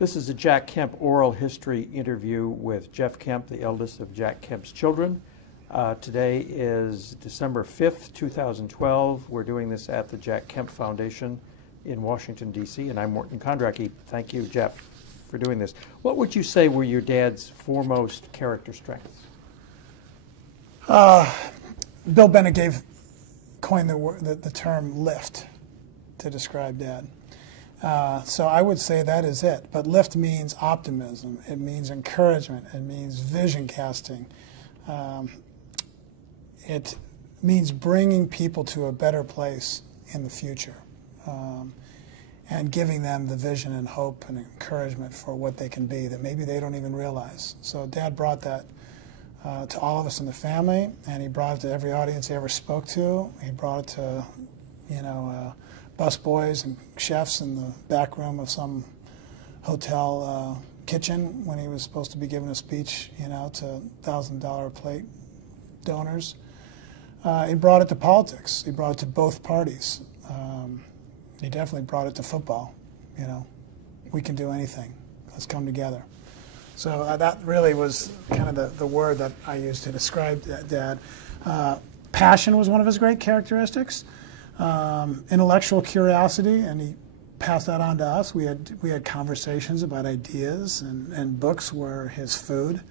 This is a Jack Kemp oral history interview with Jeff Kemp, the eldest of Jack Kemp's children. Today is December 5th, 2012. We're doing this at the Jack Kemp Foundation in Washington, D.C., and I'm Morton Kondracki. Thank you, Jeff, for doing this. What would you say were your dad's foremost character strengths? Bill Bennett coined the term lift to describe Dad. So I would say that is it. But lift means optimism. It means encouragement. It means vision casting. It means bringing people to a better place in the future and giving them the vision and hope and encouragement for what they can be that maybe they don't even realize. So Dad brought that to all of us in the family, and he brought it to every audience he ever spoke to. He brought it to, bus boys and chefs in the back room of some hotel kitchen when he was supposed to be giving a speech, to $1,000 plate donors. He brought it to politics. He brought it to both parties. He definitely brought it to football. We can do anything. Let's come together. So that really was kind of the word that I used to describe Dad. Passion was one of his great characteristics. Intellectual curiosity, and he passed that on to us. We had conversations about ideas, and books were his food.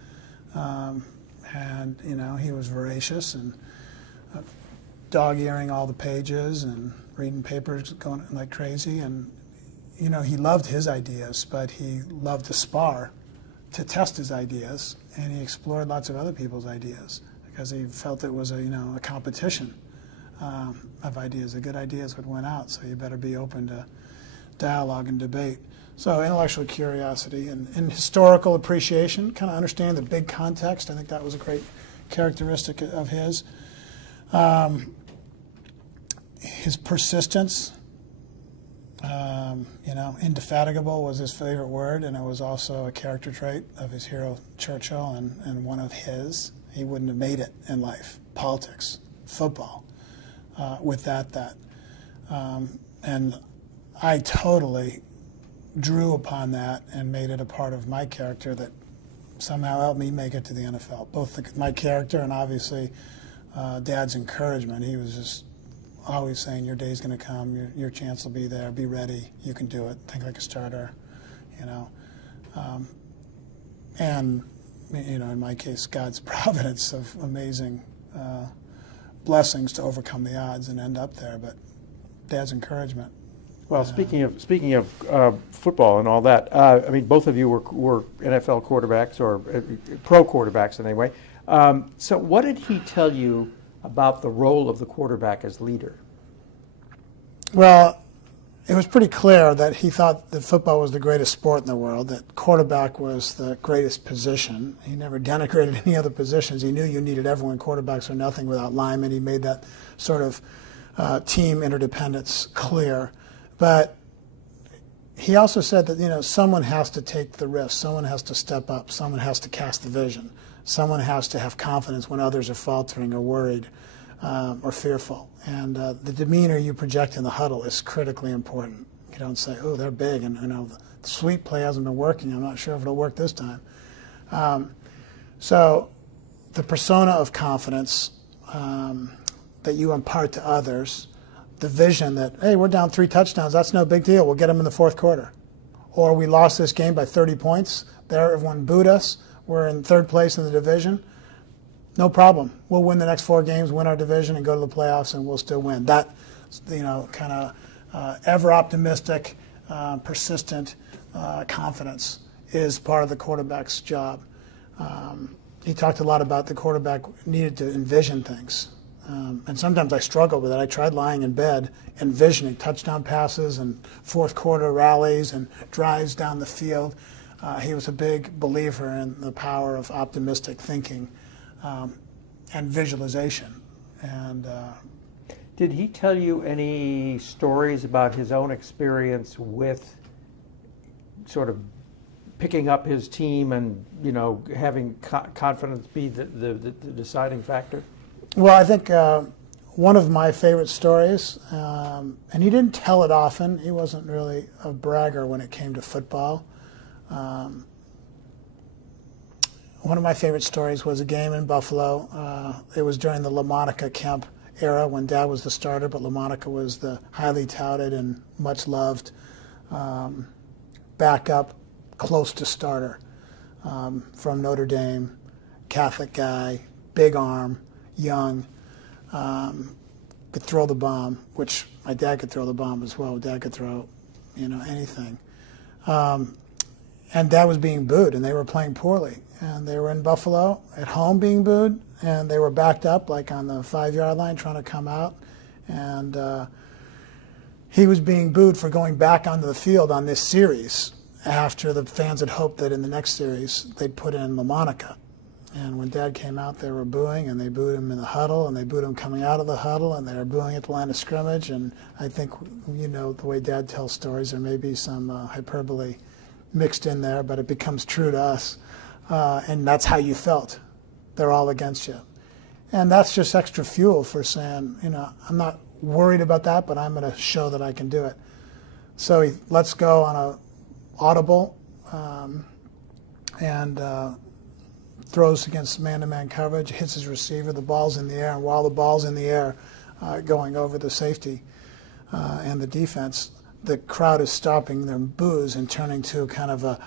And he was voracious and dog-earing all the pages and reading papers, going like crazy. And he loved his ideas, but he loved to spar to test his ideas, and he explored lots of other people's ideas because he felt it was a competition of ideas. The good ideas would win out, so you better be open to dialogue and debate. So intellectual curiosity and historical appreciation, kind of understand the big context. I think that was a great characteristic of his. His persistence, indefatigable was his favorite word, and it was also a character trait of his hero Churchill, and one of his. He wouldn't have made it in life, politics, football, with that. And I totally drew upon that and made it a part of my character that somehow helped me make it to the NFL. Both my character and obviously Dad's encouragement. He was just always saying, your day's going to come, your chance will be there, be ready, you can do it, think like a starter, and, in my case, God's providence of amazing blessings to overcome the odds and end up there, but Dad's encouragement. Well, speaking of football and all that, both of you were NFL quarterbacks, or pro quarterbacks anyway. So what did he tell you about the role of the quarterback as leader? Well, it was pretty clear that he thought that football was the greatest sport in the world, that quarterback was the greatest position. He never denigrated any other positions. He knew you needed everyone. Quarterbacks are nothing without linemen. He made that sort of team interdependence clear. But he also said that, someone has to take the risk. Someone has to step up. Someone has to cast the vision. Someone has to have confidence when others are faltering or worried or fearful. And the demeanor you project in the huddle is critically important. You don't say, oh, they're big, and the sweep play hasn't been working. I'm not sure if it'll work this time. So the persona of confidence that you impart to others, the vision that, hey, we're down 3 touchdowns, that's no big deal, we'll get them in the fourth quarter. Or we lost this game by 30 points, there everyone booed us, we're in 3rd place in the division, no problem. We'll win the next 4 games, win our division, and go to the playoffs, and we'll still win. That, kind of ever optimistic, persistent confidence is part of the quarterback's job. He talked a lot about the quarterback needed to envision things. And sometimes I struggled with it. I tried lying in bed, envisioning touchdown passes and fourth quarter rallies and drives down the field. He was a big believer in the power of optimistic thinking and visualization. And did he tell you any stories about his own experience with sort of picking up his team and having confidence be the deciding factor? Well, I think one of my favorite stories, and he didn't tell it often. He wasn't really a bragger when it came to football. One of my favorite stories was a game in Buffalo. It was during the LaMonica Kemp era when Dad was the starter, but LaMonica was the highly touted and much loved backup, close to starter from Notre Dame, Catholic guy, big arm, young, could throw the bomb, which my dad could throw the bomb as well. Dad could throw, anything. And Dad was being booed, and they were playing poorly. And they were in Buffalo at home being booed, and they were backed up like on the 5-yard line trying to come out. And he was being booed for going back onto the field on this series after the fans had hoped that in the next series they'd put in LaMonica. And when Dad came out, they were booing, and they booed him in the huddle, and they booed him coming out of the huddle, and they were booing at the line of scrimmage. And I think, the way Dad tells stories, there may be some hyperbole mixed in there, but it becomes true to us. And that's how you felt. They're all against you. And that's just extra fuel for saying, I'm not worried about that, but I'm going to show that I can do it. So he lets go on a audible and throws against man-to-man coverage, hits his receiver, the ball's in the air, and while the ball's in the air going over the safety and the defense, the crowd is stopping their boos and turning to kind of a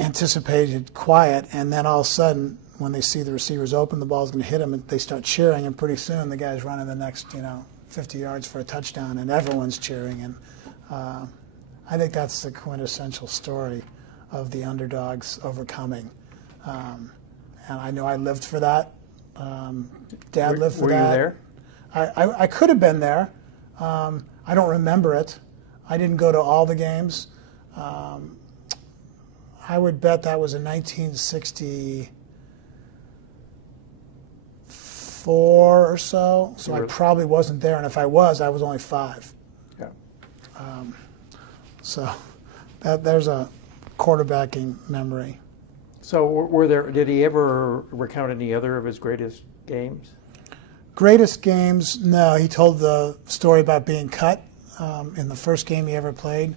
anticipated quiet, and then all of a sudden, when they see the receivers open, the ball's going to hit them, and they start cheering, and pretty soon the guy's running the next, 50 yards for a touchdown, and everyone's cheering. And I think that's the quintessential story of the underdogs overcoming. And I know I lived for that. Dad lived for that. Were you there? I could have been there. I don't remember it. I didn't go to all the games. I would bet that was in 1964 or so. So I probably wasn't there, and if I was only 5. Yeah. So there's a quarterbacking memory. So did he ever recount any other of his greatest games? Greatest games? No. He told the story about being cut in the first game he ever played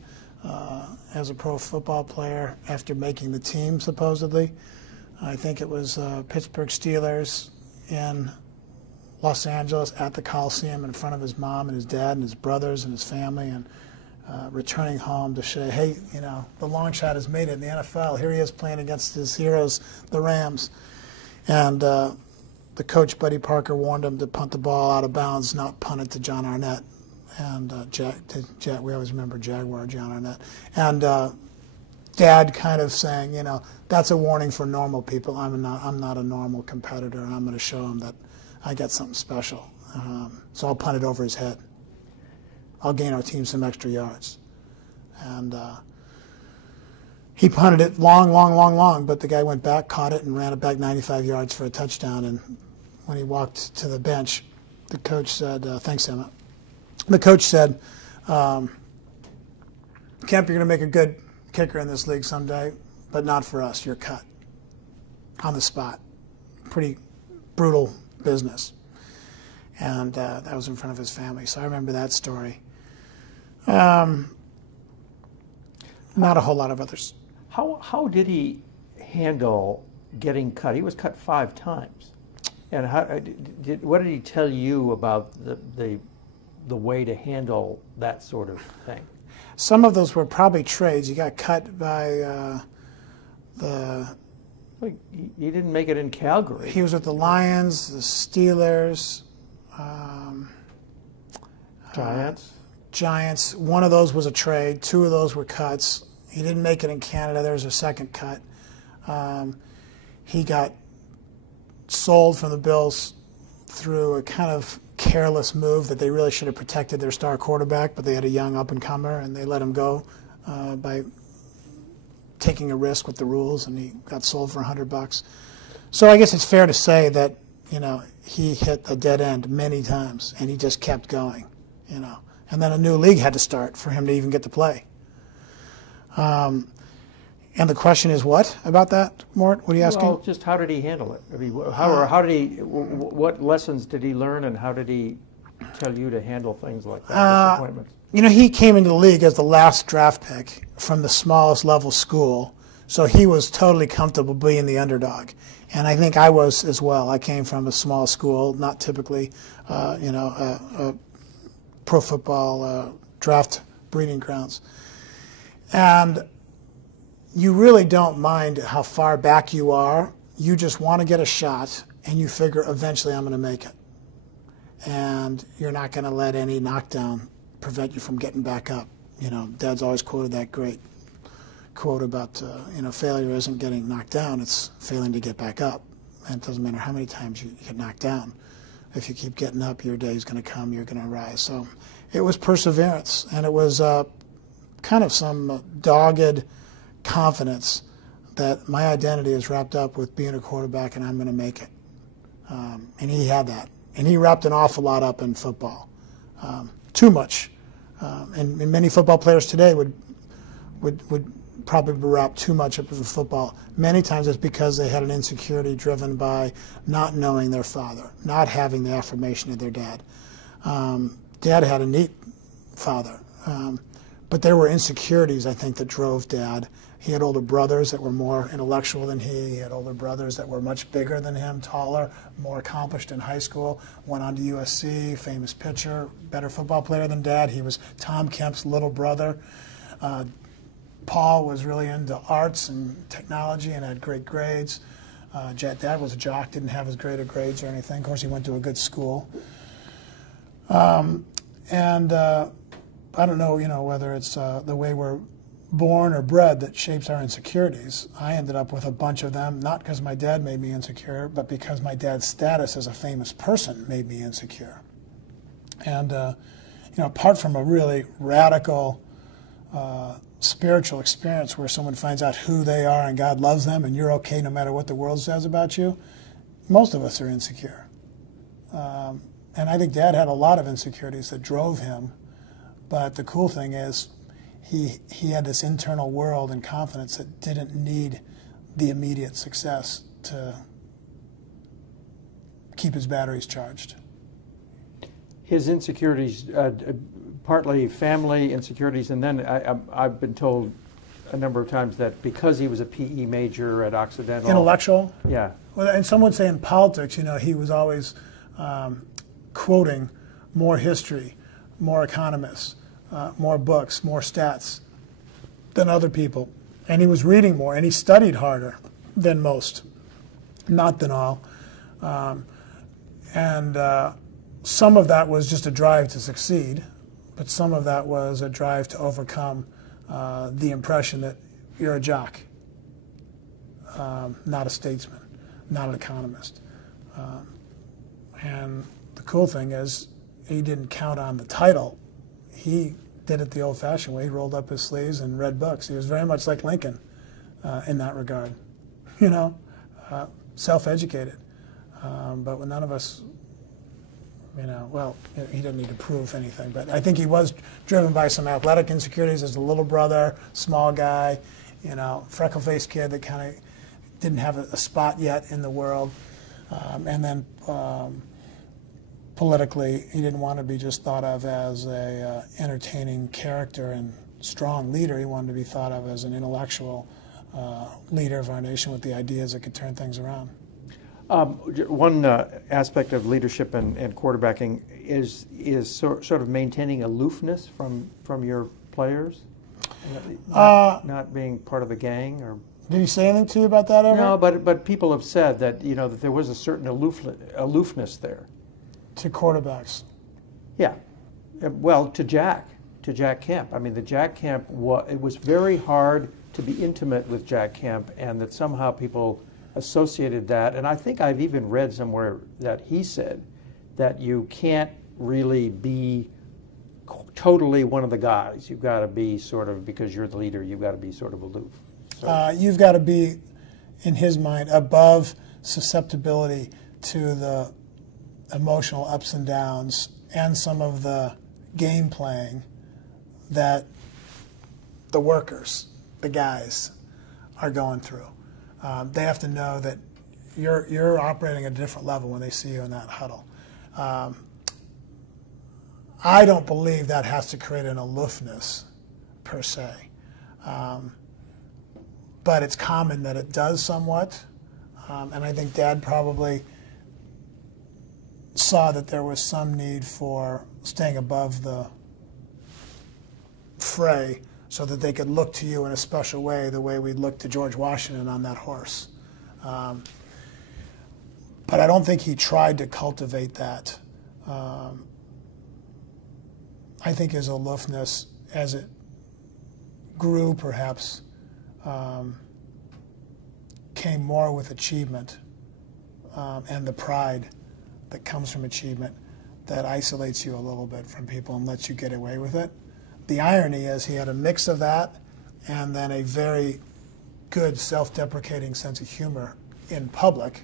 as a pro football player after making the team, supposedly. I think it was Pittsburgh Steelers in Los Angeles at the Coliseum in front of his mom and his dad and his brothers and his family, and returning home to say, hey, the long shot has made it in the NFL. Here he is playing against his heroes, the Rams. And the coach, Buddy Parker, warned him to punt the ball out of bounds, not punt it to John Arnett. And we always remember Jaguar John Arnett. And Dad kind of saying, that's a warning for normal people. I'm not a normal competitor, and I'm going to show him that I got something special. So I'll punt it over his head. I'll gain our team some extra yards. And he punted it long, but the guy went back, caught it, and ran it back 95 yards for a touchdown. And when he walked to the bench, the coach said, thanks, Emmett. The coach said, Kemp, you're going to make a good kicker in this league someday, but not for us. You're cut on the spot. Pretty brutal business. And that was in front of his family. So I remember that story. Not a whole lot of others. How did he handle getting cut? He was cut 5 times. And what did he tell you about the way to handle that sort of thing? Some of those were probably trades. He got cut by the... He didn't make it in Calgary. He was with the Lions, the Steelers, Giants. One of those was a trade. 2 of those were cuts. He didn't make it in Canada. There was a second cut. He got sold from the Bills through a kind of careless move that they really should have protected their star quarterback, but they had a young up-and-comer, and they let him go by taking a risk with the rules, and he got sold for $100. So I guess it's fair to say that, he hit a dead end many times, and he just kept going, And then a new league had to start for him to even get to play. And the question is what about that, Mort? What are you asking? Well, just how did he handle it? I mean, what lessons did he learn, and how did he tell you to handle things like that, disappointments? You know, he came into the league as the last draft pick from the smallest level school, so he was totally comfortable being the underdog. And I think I was as well. I came from a small school, not typically, a pro football draft breeding grounds. And you really don't mind how far back you are. You just want to get a shot, and you figure eventually I'm going to make it. And you're not going to let any knockdown prevent you from getting back up. You know, Dad's always quoted that great quote about, failure isn't getting knocked down, it's failing to get back up. And it doesn't matter how many times you get knocked down. If you keep getting up, your day's going to come, you're going to rise. So it was perseverance, and it was kind of some dogged confidence that my identity is wrapped up with being a quarterback and I'm going to make it. And he had that. And he wrapped an awful lot up in football. Too much. And many football players today would probably wrap too much up in football. Many times it's because they had an insecurity driven by not knowing their father, not having the affirmation of their dad. Dad had a neat father, but there were insecurities, I think, that drove Dad. He had older brothers that were more intellectual than he. He had older brothers that were much bigger than him, taller, more accomplished in high school. Went on to USC, famous pitcher, better football player than Dad. He was Tom Kemp's little brother. Paul was really into arts and technology and had great grades. Dad was a jock, didn't have as great of grades or anything. Of course, he went to a good school. I don't know, whether it's the way we're born or bred that shapes our insecurities. I ended up with a bunch of them, not because my dad made me insecure, but because my dad's status as a famous person made me insecure. And, apart from a really radical spiritual experience where someone finds out who they are and God loves them and you're okay no matter what the world says about you, most of us are insecure. And I think Dad had a lot of insecurities that drove him. But the cool thing is he had this internal world and confidence that didn't need the immediate success to keep his batteries charged. His insecurities, partly family insecurities, and then I've been told a number of times that because he was a PE major at Occidental. Intellectual? Yeah. Well, and some would say in politics, he was always quoting more history, more economists, more books, more stats than other people. And he was reading more, and he studied harder than most, not than all. Some of that was just a drive to succeed, but some of that was a drive to overcome the impression that you're a jock, not a statesman, not an economist. And the cool thing is he didn't count on the title. He did it the old-fashioned way. He rolled up his sleeves and read books. He was very much like Lincoln in that regard, self-educated. But when none of us, he didn't need to prove anything. But I think he was driven by some athletic insecurities as a little brother, small guy, freckle-faced kid that kind of didn't have a spot yet in the world. And then politically, he didn't want to be just thought of as a entertaining character and strong leader. He wanted to be thought of as an intellectual leader of our nation with the ideas that could turn things around. One aspect of leadership and quarterbacking is sort of maintaining aloofness from your players, not being part of the gang. Or did he say anything to you about that ever? No, but people have said that that there was a certain aloofness there. To quarterbacks. Yeah, well, to Jack Kemp. I mean, the Jack Kemp it was very hard to be intimate with Jack Kemp, and that somehow people associated that. And I think I've even read somewhere that he said that you can't really be totally one of the guys. You've got to be sort of, because you're the leader, you've got to be sort of aloof. So. You've got to be, in his mind, above susceptibility to the emotional ups and downs and some of the game playing that the workers, the guys, are going through. They have to know that you're operating at a different level when they see you in that huddle. I don't believe that has to create an aloofness, per se. But it's common that it does somewhat. And I think Dad probably saw that there was some need for staying above the fray so that they could look to you in a special way, the way we'd look to George Washington on that horse. But I don't think he tried to cultivate that. I think his aloofness, as it grew, perhaps, came more with achievement and the pride that comes from achievement that isolates you a little bit from people and lets you get away with it. The irony is he had a mix of that and then a very good self-deprecating sense of humor in public.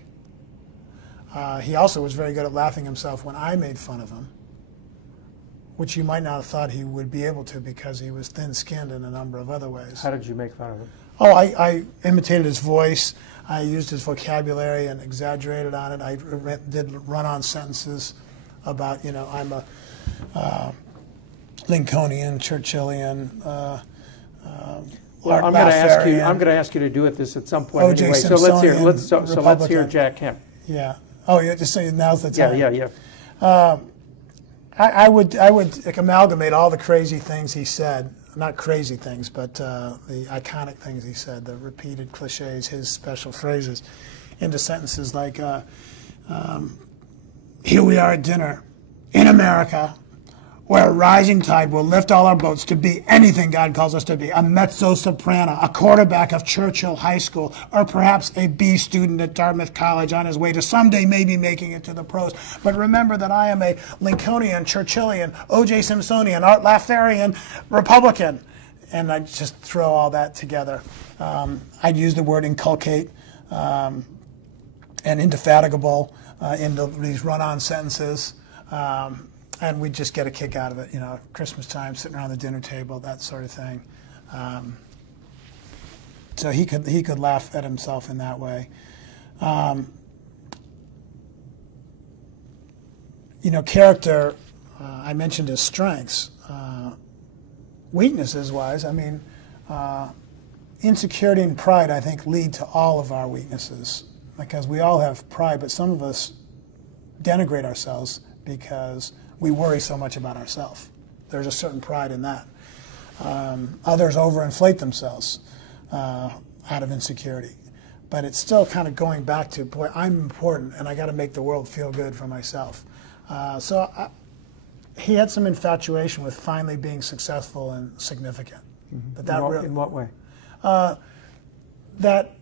He also was very good at laughing himself when I made fun of him, which you might not have thought he would be able to because he was thin-skinned in a number of other ways. How did you make fun of him? Oh, I imitated his voice. I used his vocabulary and exaggerated on it. I did run-on sentences about, you know, I'm a Lincolnian, Churchillian, well, I'm going to ask you to do it this at some point O.J. anyway. So let's hear Jack Kemp. Yeah. Oh, yeah. Just say now's the time. Yeah. I would like, amalgamate all the crazy things he said. Not crazy things, but the iconic things he said, the repeated cliches, his special phrases, into sentences like, here we are at dinner in America, where a rising tide will lift all our boats to be anything God calls us to be, a mezzo-soprano, a quarterback of Churchill High School, or perhaps a B student at Dartmouth College on his way to someday maybe making it to the pros. But remember that I am a Lincolnian, Churchillian, O.J. Simpsonian, Art Laffarian Republican. And I'd just throw all that together. I'd use the word inculcate and indefatigable into these run-on sentences. And we'd just get a kick out of it, you know, Christmas time, sitting around the dinner table, that sort of thing. So he could laugh at himself in that way. You know, character, I mentioned his strengths. Weaknesses-wise, I mean, insecurity and pride, I think, lead to all of our weaknesses. Because we all have pride, but some of us denigrate ourselves because we worry so much about ourselves. There's a certain pride in that. Others overinflate themselves out of insecurity. But it's still kind of going back to, boy, I'm important and I got to make the world feel good for myself. He had some infatuation with finally being successful and significant. Mm-hmm. In what way? That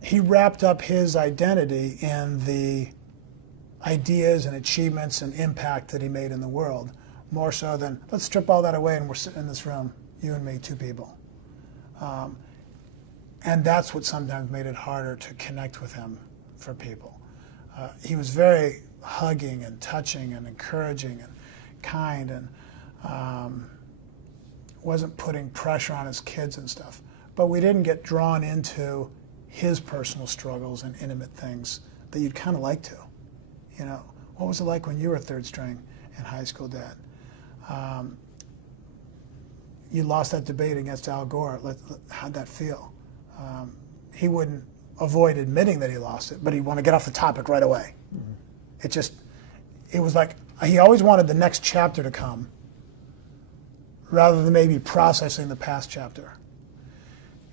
he wrapped up his identity in the ideas and achievements and impact that he made in the world, more so than, let's strip all that away and we're sitting in this room, you and me, two people. And that's what sometimes made it harder to connect with him for people. He was very hugging and touching and encouraging and kind and wasn't putting pressure on his kids and stuff. But we didn't get drawn into his personal struggles and intimate things that you'd kind of like to. You know, what was it like when you were third string in high school, Dad? You lost that debate against Al Gore. How'd that feel? He wouldn't avoid admitting that he lost it, but he'd want to get off the topic right away. Mm-hmm. It was like he always wanted the next chapter to come rather than maybe processing the past chapter.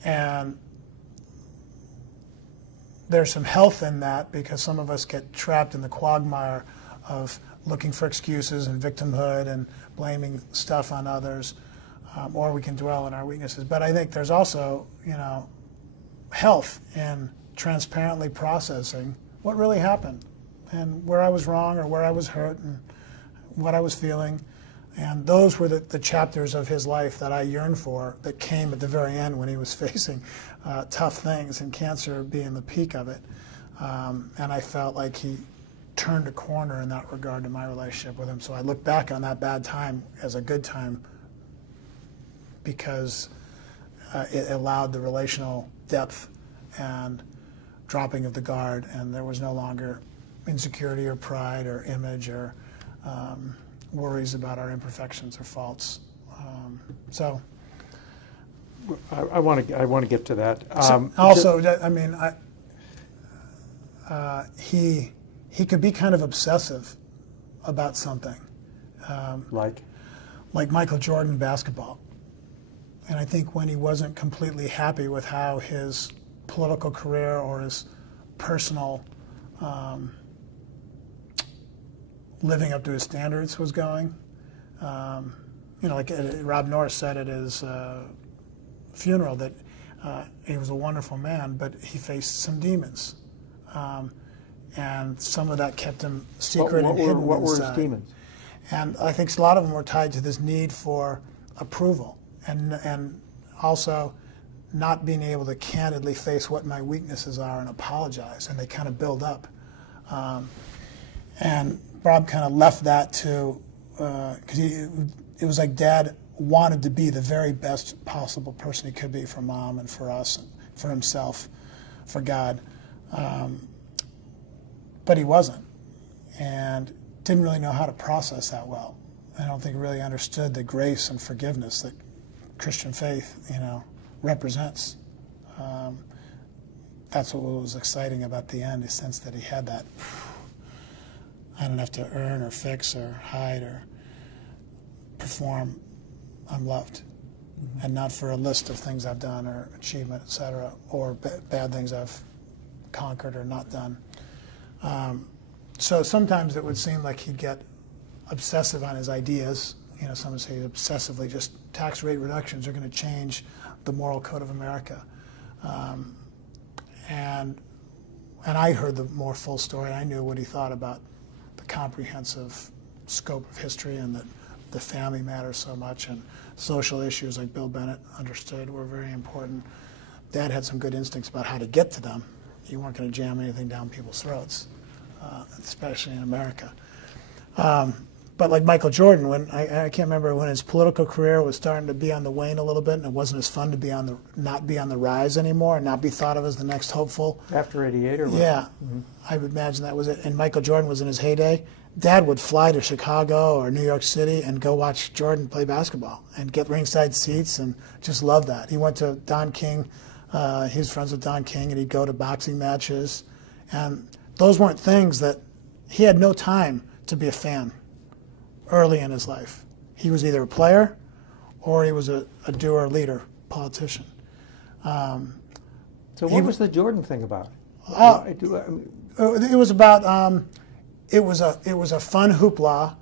And there's some health in that because some of us get trapped in the quagmire of looking for excuses and victimhood and blaming stuff on others, or we can dwell on our weaknesses. But I think there's also, you know, health in transparently processing what really happened and where I was wrong or where I was hurt and what I was feeling. And those were the chapters of his life that I yearned for that came at the very end when he was facing tough things and cancer being the peak of it. And I felt like he turned a corner in that regard to my relationship with him. So I look back on that bad time as a good time because it allowed the relational depth and dropping of the guard, and there was no longer insecurity or pride or image or worries about our imperfections or faults. So I want to get to that. also, I mean, he could be kind of obsessive about something, like Michael Jordan basketball. And I think when he wasn't completely happy with how his political career or his personal living up to his standards was going, you know, like Rob Norris said at his funeral, that he was a wonderful man, but he faced some demons. And some of that kept him secret and hidden. What were his demons? And I think a lot of them were tied to this need for approval, and also not being able to candidly face what my weaknesses are and apologize, and they kind of build up. And Bob kind of left that to, because it was like Dad wanted to be the very best possible person he could be for Mom and for us, and for himself, for God. But he wasn't, and didn't really know how to process that well. I don't think he really understood the grace and forgiveness that Christian faith, you know, represents. That's what was exciting about the end, the sense that he had that. I don't have to earn or fix or hide or perform. I'm loved, and not for a list of things I've done or achievement, etc., or bad things I've conquered or not done. So sometimes it would seem like he'd get obsessive on his ideas. You know, some would say obsessively, just tax rate reductions are going to change the moral code of America. And I heard the more full story. I knew what he thought about the comprehensive scope of history, and that the family matters so much, and social issues, like Bill Bennett understood, were very important. Dad had some good instincts about how to get to them. You weren't going to jam anything down people's throats, especially in America. But like Michael Jordan, when I can't remember when his political career was starting to be on the wane a little bit, and it wasn't as fun to be not be on the rise anymore, and not be thought of as the next hopeful. After '88 or what? Yeah, I would imagine that was it. And Michael Jordan was in his heyday. Dad would fly to Chicago or New York City and go watch Jordan play basketball and get ringside seats, and just loved that. He went to Don King. He was friends with Don King, and he'd go to boxing matches. And those weren't things that he had no time to be a fan early in his life. He was either a player or he was a doer, leader, politician. So what was the Jordan thing about? It was about it was a fun hoopla.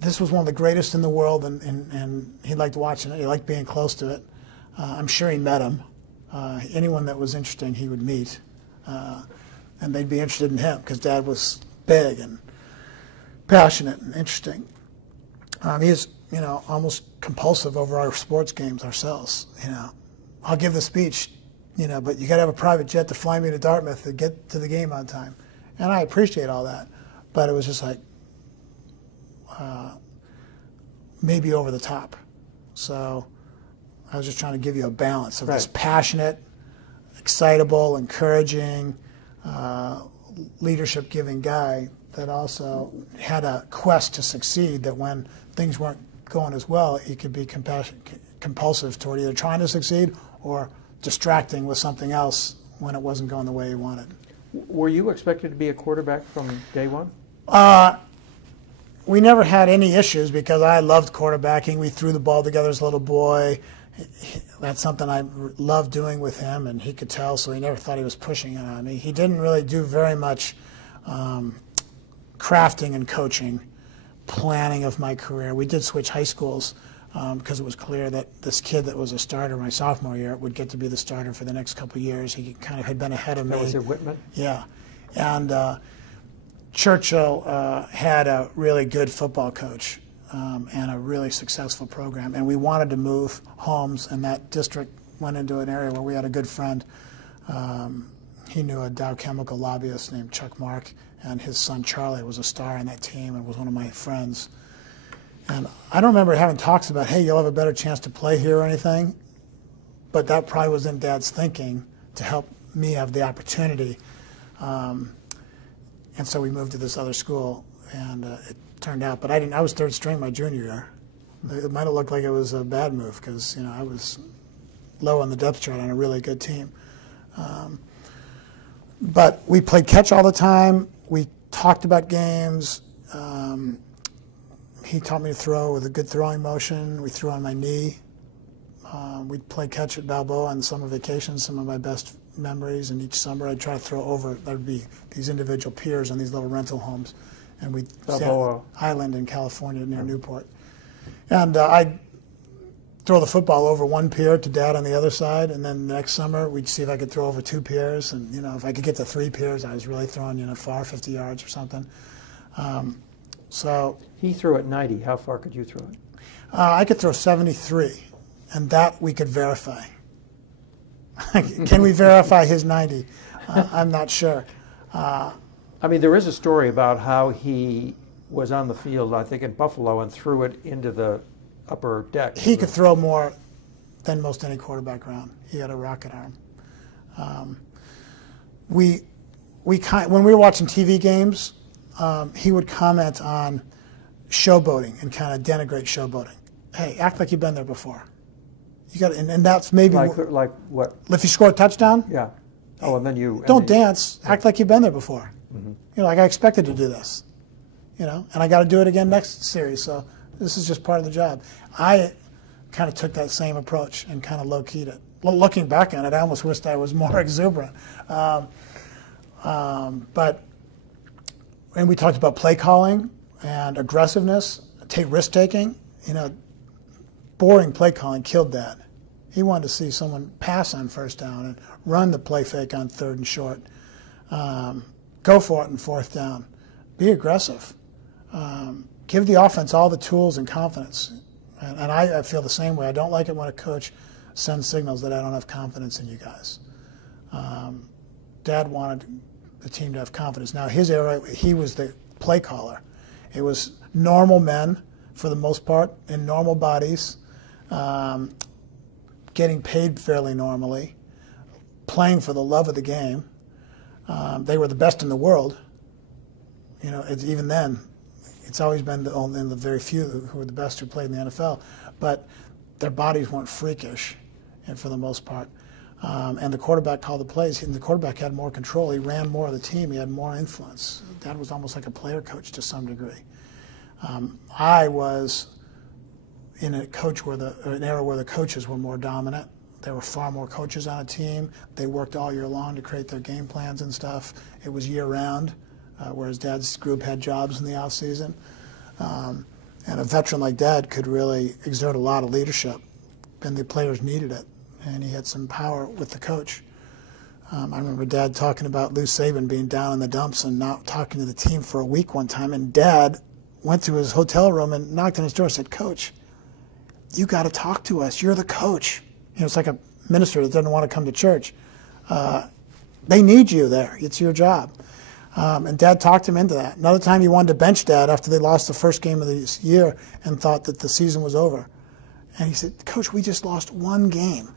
This was one of the greatest in the world, and he liked watching it. He liked being close to it. I'm sure he met him. Anyone that was interesting, he would meet, and they'd be interested in him because Dad was big and passionate and interesting. He was, you know, almost compulsive over our sports games ourselves. You know, I'll give the speech, you know, but you got to have a private jet to fly me to Dartmouth to get to the game on time, and I appreciate all that, but it was just like maybe over the top. So I was just trying to give you a balance of this passionate, excitable, encouraging, leadership-giving guy that also had a quest to succeed, that when things weren't going as well, he could be compulsive toward either trying to succeed or distracting with something else when it wasn't going the way he wanted. Were you expected to be a quarterback from day one? We never had any issues because I loved quarterbacking. We threw the ball together as a little boy. That's something I loved doing with him, and he could tell, so he never thought he was pushing it on me. He didn't really do very much crafting and coaching, planning of my career. We did switch high schools because it was clear that this kid that was a starter my sophomore year would get to be the starter for the next couple of years. He kind of had been ahead of me. Was it Whitman? Yeah. And Churchill had a really good football coach and a really successful program. And we wanted to move homes, and that district went into an area where we had a good friend. He knew a Dow Chemical lobbyist named Chuck Mark, and his son Charlie was a star on that team and was one of my friends. And I don't remember having talks about, hey, you'll have a better chance to play here or anything, but that probably was in Dad's thinking to help me have the opportunity. And so we moved to this other school, and it turned out. But I was third string my junior year. It might have looked like it was a bad move because I was low on the depth chart on a really good team. But we played catch all the time. We talked about games. He taught me to throw with a good throwing motion. We threw on my knee. We'd play catch at Balboa on summer vacations, some of my best memories. And each summer I'd try to throw over. There would be these individual piers on these little rental homes. And we'd Balboa Island in California near Newport. And I'd throw the football over one pier to Dad on the other side. And then the next summer we'd see if I could throw over 2 piers. And, if I could get to 3 piers, I was really throwing, far, 50 yards or something. So he threw at 90. How far could you throw it? I could throw 73, and that we could verify. Can we verify his 90? I'm not sure. There is a story about how he was on the field, I think in Buffalo, and threw it into the upper deck. He could throw more than most any quarterback around. He had a rocket arm. When we were watching TV games, he would comment on showboating and kind of denigrate showboating. Hey, act like you've been there before. You got, and that's maybe like what? If you score a touchdown. Yeah. Oh, and then you don't dance. Act like you've been there before. Mm-hmm. Like I expected to do this. And I got to do it again next series. So this is just part of the job. I kind of took that same approach and kind of low-keyed it. Looking back on it, I almost wished I was more exuberant. And we talked about play calling and aggressiveness, risk-taking. Boring play calling killed Dad. He wanted to see someone pass on first down and run the play fake on 3rd and short. Go for it in 4th down. Be aggressive. Give the offense all the tools and confidence. And I feel the same way. I don't like it when a coach sends signals that I don't have confidence in you guys. Dad wanted the team to have confidence. Now, his era, he was the play caller. It was normal men, for the most part, in normal bodies, getting paid fairly normally, playing for the love of the game. They were the best in the world. Even then, it's always been the very few who were the best who played in the NFL. But their bodies weren't freakish, and for the most part. And the quarterback called the plays, and the quarterback had more control. He ran more of the team. He had more influence. Dad was almost like a player coach to some degree. I was in an era where the coaches were more dominant. There were far more coaches on a team. They worked all year long to create their game plans and stuff. It was year-round, whereas Dad's group had jobs in the off-season. And a veteran like Dad could really exert a lot of leadership, and the players needed it. And he had some power with the coach. I remember Dad talking about Lou Saban being down in the dumps and not talking to the team for a week one time, and Dad went to his hotel room and knocked on his door and said, "Coach, you got to talk to us. You're the coach." It's like a minister that doesn't want to come to church. They need you there. It's your job. And Dad talked him into that. Another time he wanted to bench Dad after they lost the first game of the year and thought that the season was over. And he said, "Coach, we just lost 1 game.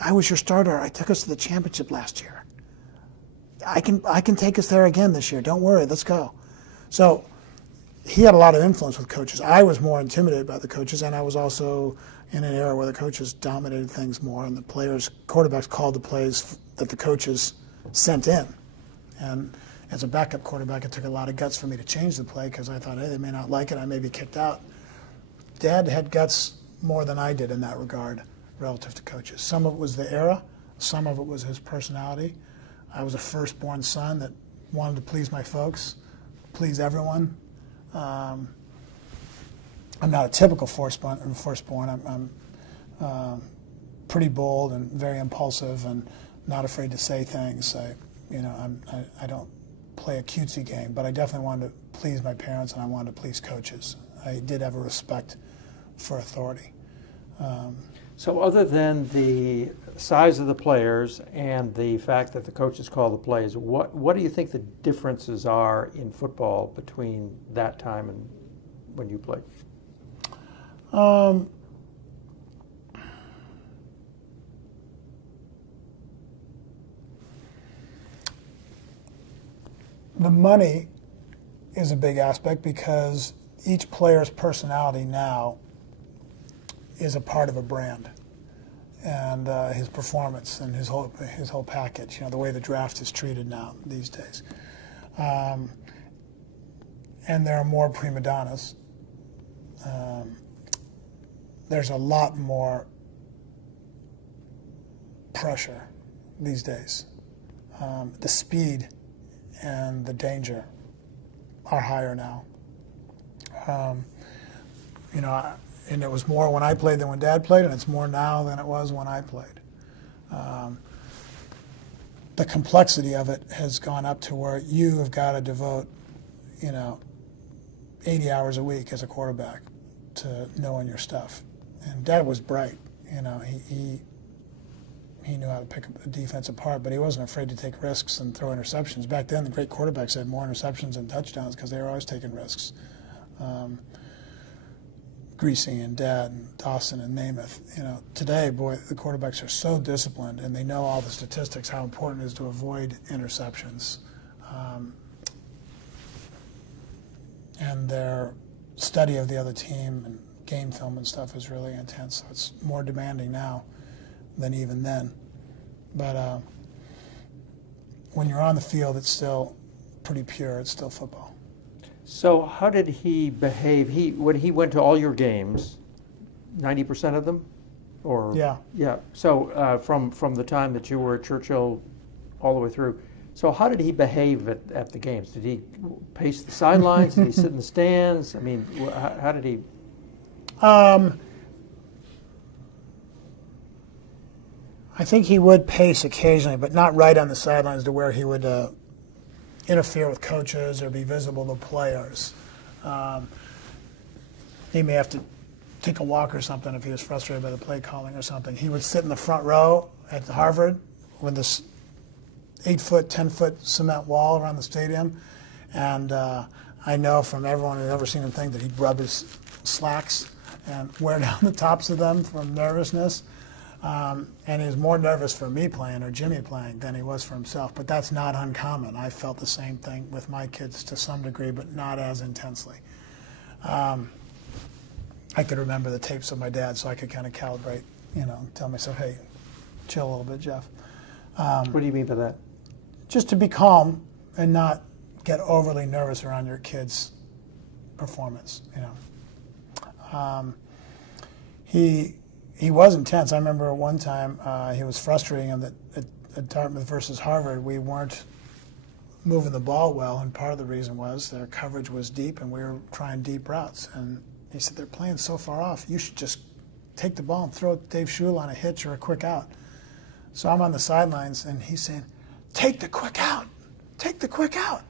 I was your starter. I took us to the championship last year. I can take us there again this year. Don't worry. Let's go." So he had a lot of influence with coaches. I was more intimidated by the coaches, and I was also in an era where the coaches dominated things more, and the quarterbacks called the plays that the coaches sent in. And as a backup quarterback, it took a lot of guts for me to change the play because I thought, hey, they may not like it. I may be kicked out. Dad had guts more than I did in that regard relative to coaches. Some of it was the era. Some of it was his personality. I was a firstborn son that wanted to please my folks, please everyone. I'm not a typical firstborn. I'm pretty bold and very impulsive and not afraid to say things. I don't play a cutesy game, but I definitely wanted to please my parents and I wanted to please coaches. I did have a respect for authority. So other than the size of the players and the fact that the coaches call the plays, what do you think the differences are in football between that time and when you played? The money is a big aspect because each player's personality now is a part of a brand, and his performance and his whole package. You know, the way the draft is treated now these days, and there are more prima donnas. There's a lot more pressure these days. The speed and the danger are higher now. You know, and it was more when I played than when Dad played, and it's more now than it was when I played. The complexity of it has gone up to where you have got to devote, you know, 80 hours a week as a quarterback to knowing your stuff. And Dad was bright. You know, he knew how to pick a defense apart, but he wasn't afraid to take risks and throw interceptions. Back then, the great quarterbacks had more interceptions than touchdowns because they were always taking risks. Greasy and Dad and Dawson and Namath. You know, today, boy, the quarterbacks are so disciplined, and they know all the statistics, how important it is to avoid interceptions. And their study of the other team and game film and stuff is really intense. So it's more demanding now than even then. But when you're on the field, it's still pretty pure. It's still football. So how did he behave? When he went to all your games, 90% of them, or yeah. So from the time that you were at Churchill all the way through. So how did he behave at the games? Did he pace the sidelines? Did he sit in the stands? I mean, how did he? I think he would pace occasionally, but not right on the sidelines to where he would interfere with coaches or be visible to players. He may have to take a walk or something if he was frustrated by the play calling or something. He would sit in the front row at Harvard with this 8-foot, 10-foot cement wall around the stadium, and I know from everyone who's ever seen him think that he'd rub his slacks and wear down the tops of them from nervousness. And he was more nervous for me playing or Jimmy playing than he was for himself. But that's not uncommon. I felt the same thing with my kids to some degree, but not as intensely. I could remember the tapes of my dad, so I could kind of calibrate, you know, tell myself, hey, chill a little bit, Jeff. What do you mean by that? Just to be calm and not get overly nervous around your kid's performance, you know. He was intense. I remember one time he was frustrating him that at Dartmouth versus Harvard we weren't moving the ball well, and part of the reason was their coverage was deep and we were trying deep routes. And he said, they're playing so far off, you should just take the ball and throw it to Dave Shula on a hitch or a quick out. So I'm on the sidelines and he's saying, take the quick out, take the quick out.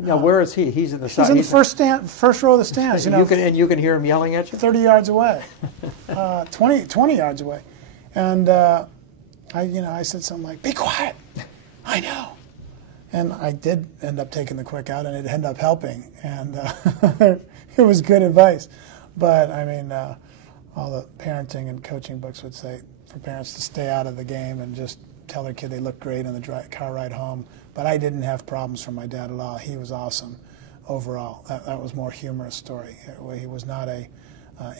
Now, where is he? He's in the side. He's in the first row of the stands. You know, you can hear him yelling at you? 30 yards away, 20 yards away. And I said something like, be quiet, I know. And I did end up taking the quick out, and it ended up helping. And it was good advice. But, I mean, all the parenting and coaching books would say for parents to stay out of the game and just tell their kid they look great on the car ride home. But I didn't have problems from my dad at all. He was awesome overall. That was more humorous story. He was not a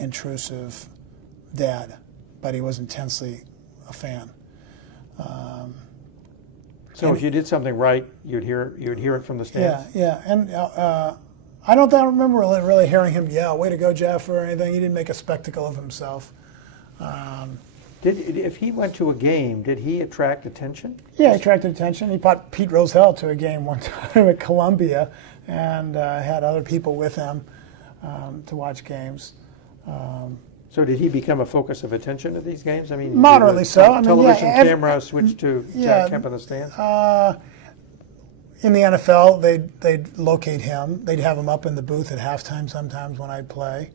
intrusive dad, but he was intensely a fan. So if you did something right, you'd hear it from the stands? Yeah. And I don't remember really hearing him yell, way to go, Jeff, or anything. He didn't make a spectacle of himself. If he went to a game, did he attract attention? Yeah, he attracted attention. He brought Pete Rozelle to a game one time at Columbia and had other people with him to watch games. So did he become a focus of attention at these games? I mean, moderately so. Television camera switched to Jack Kemp in the stands? In the NFL, they'd locate him. They'd have him up in the booth at halftime sometimes when I'd play.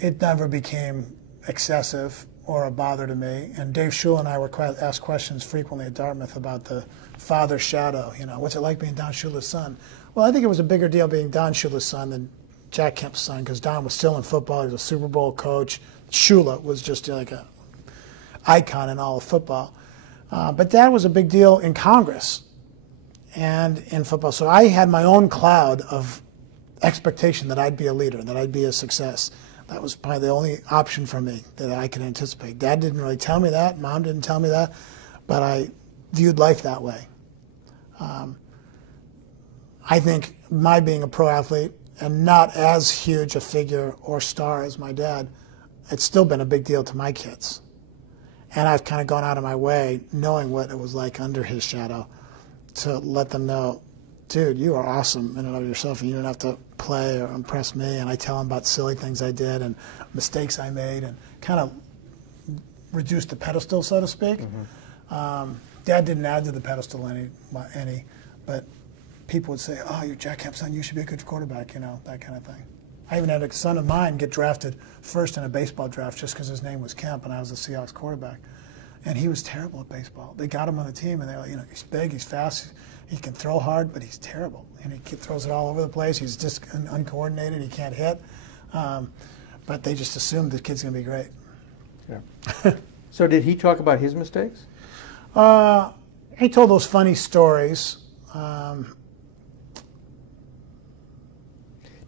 It never became excessive or a bother to me. And Dave Shula and I were asked questions frequently at Dartmouth about the father shadow. You know, what's it like being Don Shula's son? Well, I think it was a bigger deal being Don Shula's son than Jack Kemp's son, because Don was still in football. He was a Super Bowl coach. Shula was just like an icon in all of football. But Dad was a big deal in Congress and in football. So I had my own cloud of expectation that I'd be a leader, that I'd be a success. That was probably the only option for me that I could anticipate. Dad didn't really tell me that. Mom didn't tell me that. But I viewed life that way. I think my being a pro athlete and not as huge a figure or star as my dad, it's still been a big deal to my kids. And I've kind of gone out of my way, knowing what it was like under his shadow, to let them know, dude, you are awesome in and of yourself, and you don't have to play or impress me. And I tell them about silly things I did and mistakes I made, and kind of reduce the pedestal, so to speak. Dad didn't add to the pedestal any, but people would say, oh, you're Jack Kemp's son, you should be a good quarterback, you know, that kind of thing. I even had a son of mine get drafted first in a baseball draft just because his name was Kemp and I was the Seahawks quarterback. And he was terrible at baseball. They got him on the team and they're like, you know, he's big, he's fast, he can throw hard, but he's terrible. And he throws it all over the place. He's just uncoordinated, he can't hit. But they just assumed the kid's going to be great. Yeah. So did he talk about his mistakes? He told those funny stories.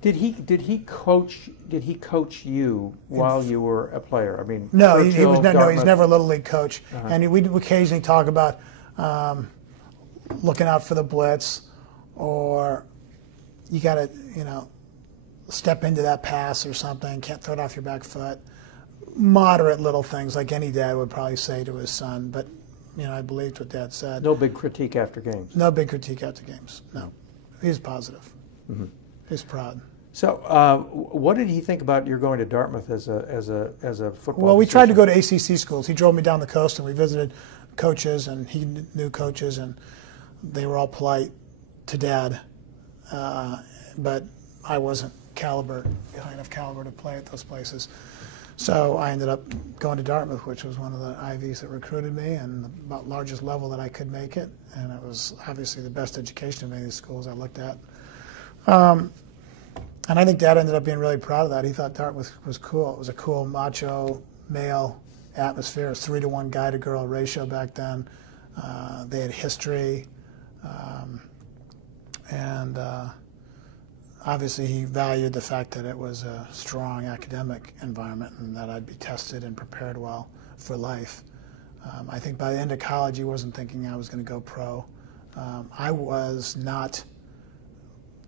Did he coach you while you were a player? I mean, no, he's never a little league coach. And we'd occasionally talk about looking out for the blitz, or you got to, you know, step into that pass or something. Can't throw it off your back foot. Moderate little things like any dad would probably say to his son, but you know, I believed what Dad said. No big critique after games. No big critique after games. No, he's positive. He's proud. So, what did he think about your going to Dartmouth as a football? Well, we tried to go to ACC schools. He drove me down the coast, and we visited coaches, and he knew coaches, and they were all polite to Dad, but I wasn't high enough caliber to play at those places. So I ended up going to Dartmouth, which was one of the Ivies that recruited me, and about largest level that I could make it. And it was obviously the best education of any of these schools I looked at. And I think Dad ended up being really proud of that. He thought Dartmouth was cool. It was a cool macho male atmosphere. It was 3-to-1 guy to girl ratio back then. They had history, and obviously he valued the fact that it was a strong academic environment and that I'd be tested and prepared well for life. I think by the end of college he wasn't thinking I was going to go pro. I was not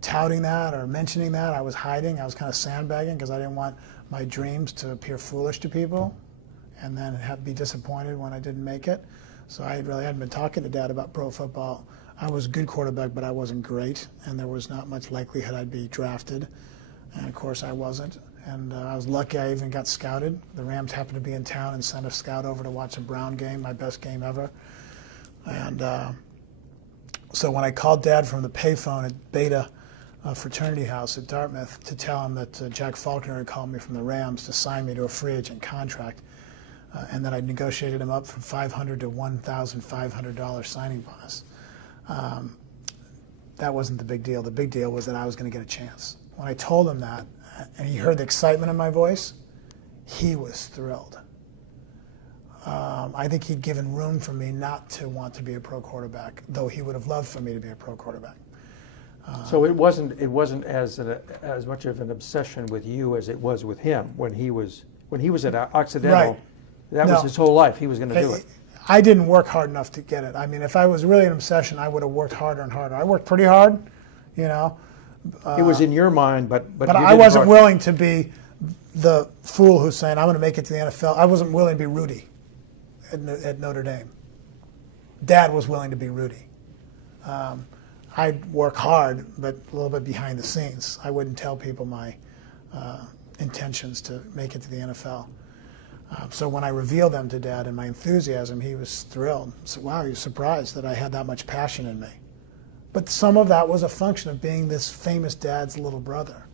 touting that or mentioning that. I was hiding. I was kind of sandbagging because I didn't want my dreams to appear foolish to people and then be disappointed when I didn't make it. So I really hadn't been talking to Dad about pro football. I was a good quarterback, but I wasn't great, and there was not much likelihood I'd be drafted. And of course I wasn't. And I was lucky I even got scouted. The Rams happened to be in town and sent a scout over to watch a Brown game, my best game ever. And so when I called Dad from the payphone at Beta Fraternity House at Dartmouth to tell him that Jack Faulkner had called me from the Rams to sign me to a free agent contract, and that I negotiated him up from $500 to $1,500 signing bonus. That wasn't the big deal. The big deal was that I was going to get a chance. When I told him that, and he heard the excitement in my voice, he was thrilled. I think he'd given room for me not to want to be a pro quarterback, though he would have loved for me to be a pro quarterback. So it wasn't as much of an obsession with you as it was with him when he was at Occidental. Right. That was his whole life. He was going to do it. I didn't work hard enough to get it. I mean, if I was really an obsession, I would have worked harder and harder. I worked pretty hard, you know. It was in your mind, but I wasn't willing to be the fool who's saying, I'm going to make it to the NFL. I wasn't willing to be Rudy at Notre Dame. Dad was willing to be Rudy. I'd work hard, but a little bit behind the scenes. I wouldn't tell people my intentions to make it to the NFL. So when I revealed them to Dad and my enthusiasm, he was thrilled. So, wow, he was surprised that I had that much passion in me. But some of that was a function of being this famous dad's little brother,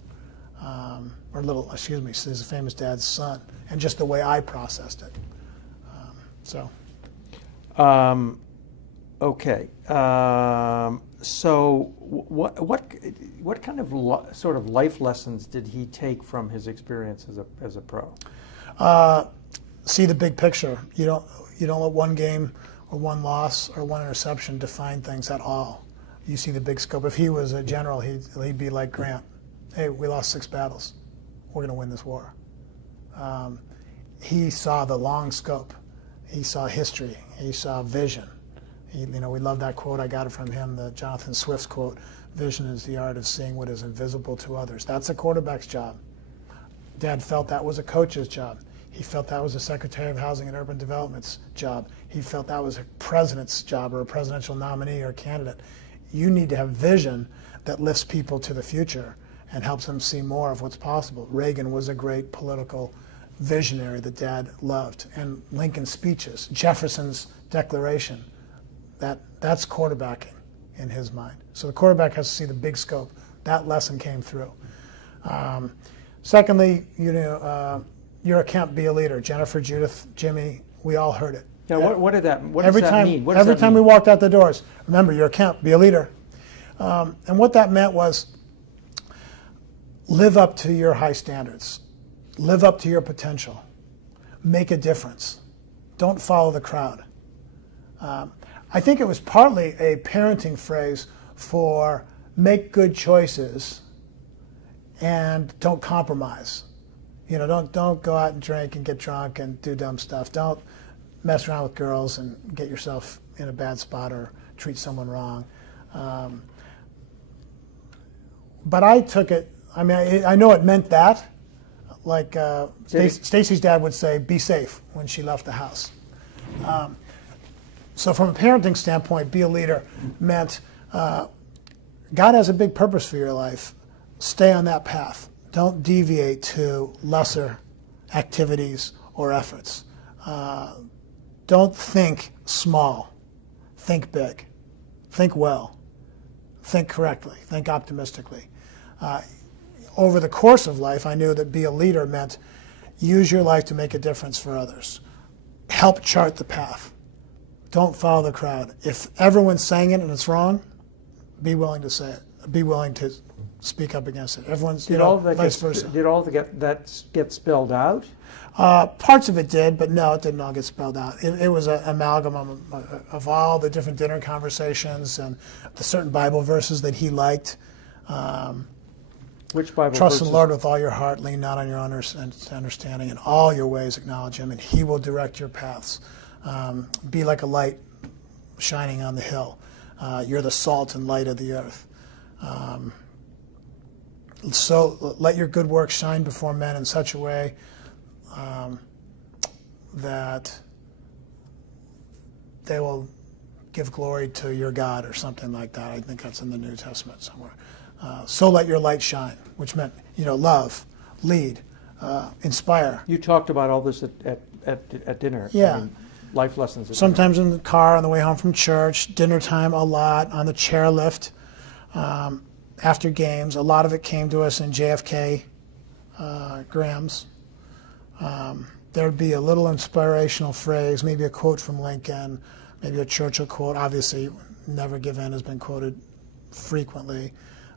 his famous dad's son, and just the way I processed it. Okay. So what kind of sort of life lessons did he take from his experience as a pro? See the big picture. You don't let one game or one loss or one interception define things at all. You see the big scope. If he was a general, he'd be like Grant hey, we lost 6 battles. We're going to win this war. He saw the long scope. He saw history. He saw vision. We love that quote. I got it from him, the Jonathan Swift's quote, "Vision is the art of seeing what is invisible to others." That's a quarterback's job. Dad felt that was a coach's job. He felt that was a Secretary of Housing and Urban Development's job. He felt that was a president's job or a presidential nominee or candidate. You need to have vision that lifts people to the future and helps them see more of what's possible. Reagan was a great political visionary that Dad loved. And Lincoln's speeches, Jefferson's Declaration, that's quarterbacking in his mind. So the quarterback has to see the big scope. That lesson came through. Secondly, you're a Kemp, be a leader. Jennifer, Judith, Jimmy, we all heard it. Now, what does that mean? Every time we walked out the doors, remember, you're a Kemp, be a leader. And what that meant was live up to your high standards. Live up to your potential. Make a difference. Don't follow the crowd. I think it was partly a parenting phrase for make good choices and don't compromise. Don't go out and drink and get drunk and do dumb stuff. Don't mess around with girls and get yourself in a bad spot or treat someone wrong. But I took it, I know it meant that. Like Stacy's dad would say, be safe when she left the house. So from a parenting standpoint, be a leader meant God has a big purpose for your life. Stay on that path. Don't deviate to lesser activities or efforts. Don't think small. Think big. Think well. Think correctly. Think optimistically. Over the course of life, I knew that be a leader meant use your life to make a difference for others. Help chart the path. Don't follow the crowd. If everyone's saying it and it's wrong, be willing to say it. Be willing to speak up against it. Everyone's, vice versa. Did all that get spelled out? Parts of it did, but no, it didn't all get spelled out. It was an amalgam of all the different dinner conversations and the certain Bible verses that he liked. Which Bible Trust verses? in the Lord with all your heart, lean not on your own understanding. In all your ways acknowledge Him, and He will direct your paths. Be like a light shining on the hill. You're the salt and light of the earth. So let your good works shine before men in such a way that they will give glory to your God, or something like that. I think that's in the New Testament somewhere. So let your light shine, which meant, love, lead, inspire. You talked about all this at dinner. Yeah. Life lessons. Sometimes in the car on the way home from church, dinner time a lot, on the chairlift, after games. A lot of it came to us in JFK grams. There'd be a little inspirational phrase, maybe a quote from Lincoln, maybe a Churchill quote. Obviously, never give in has been quoted frequently.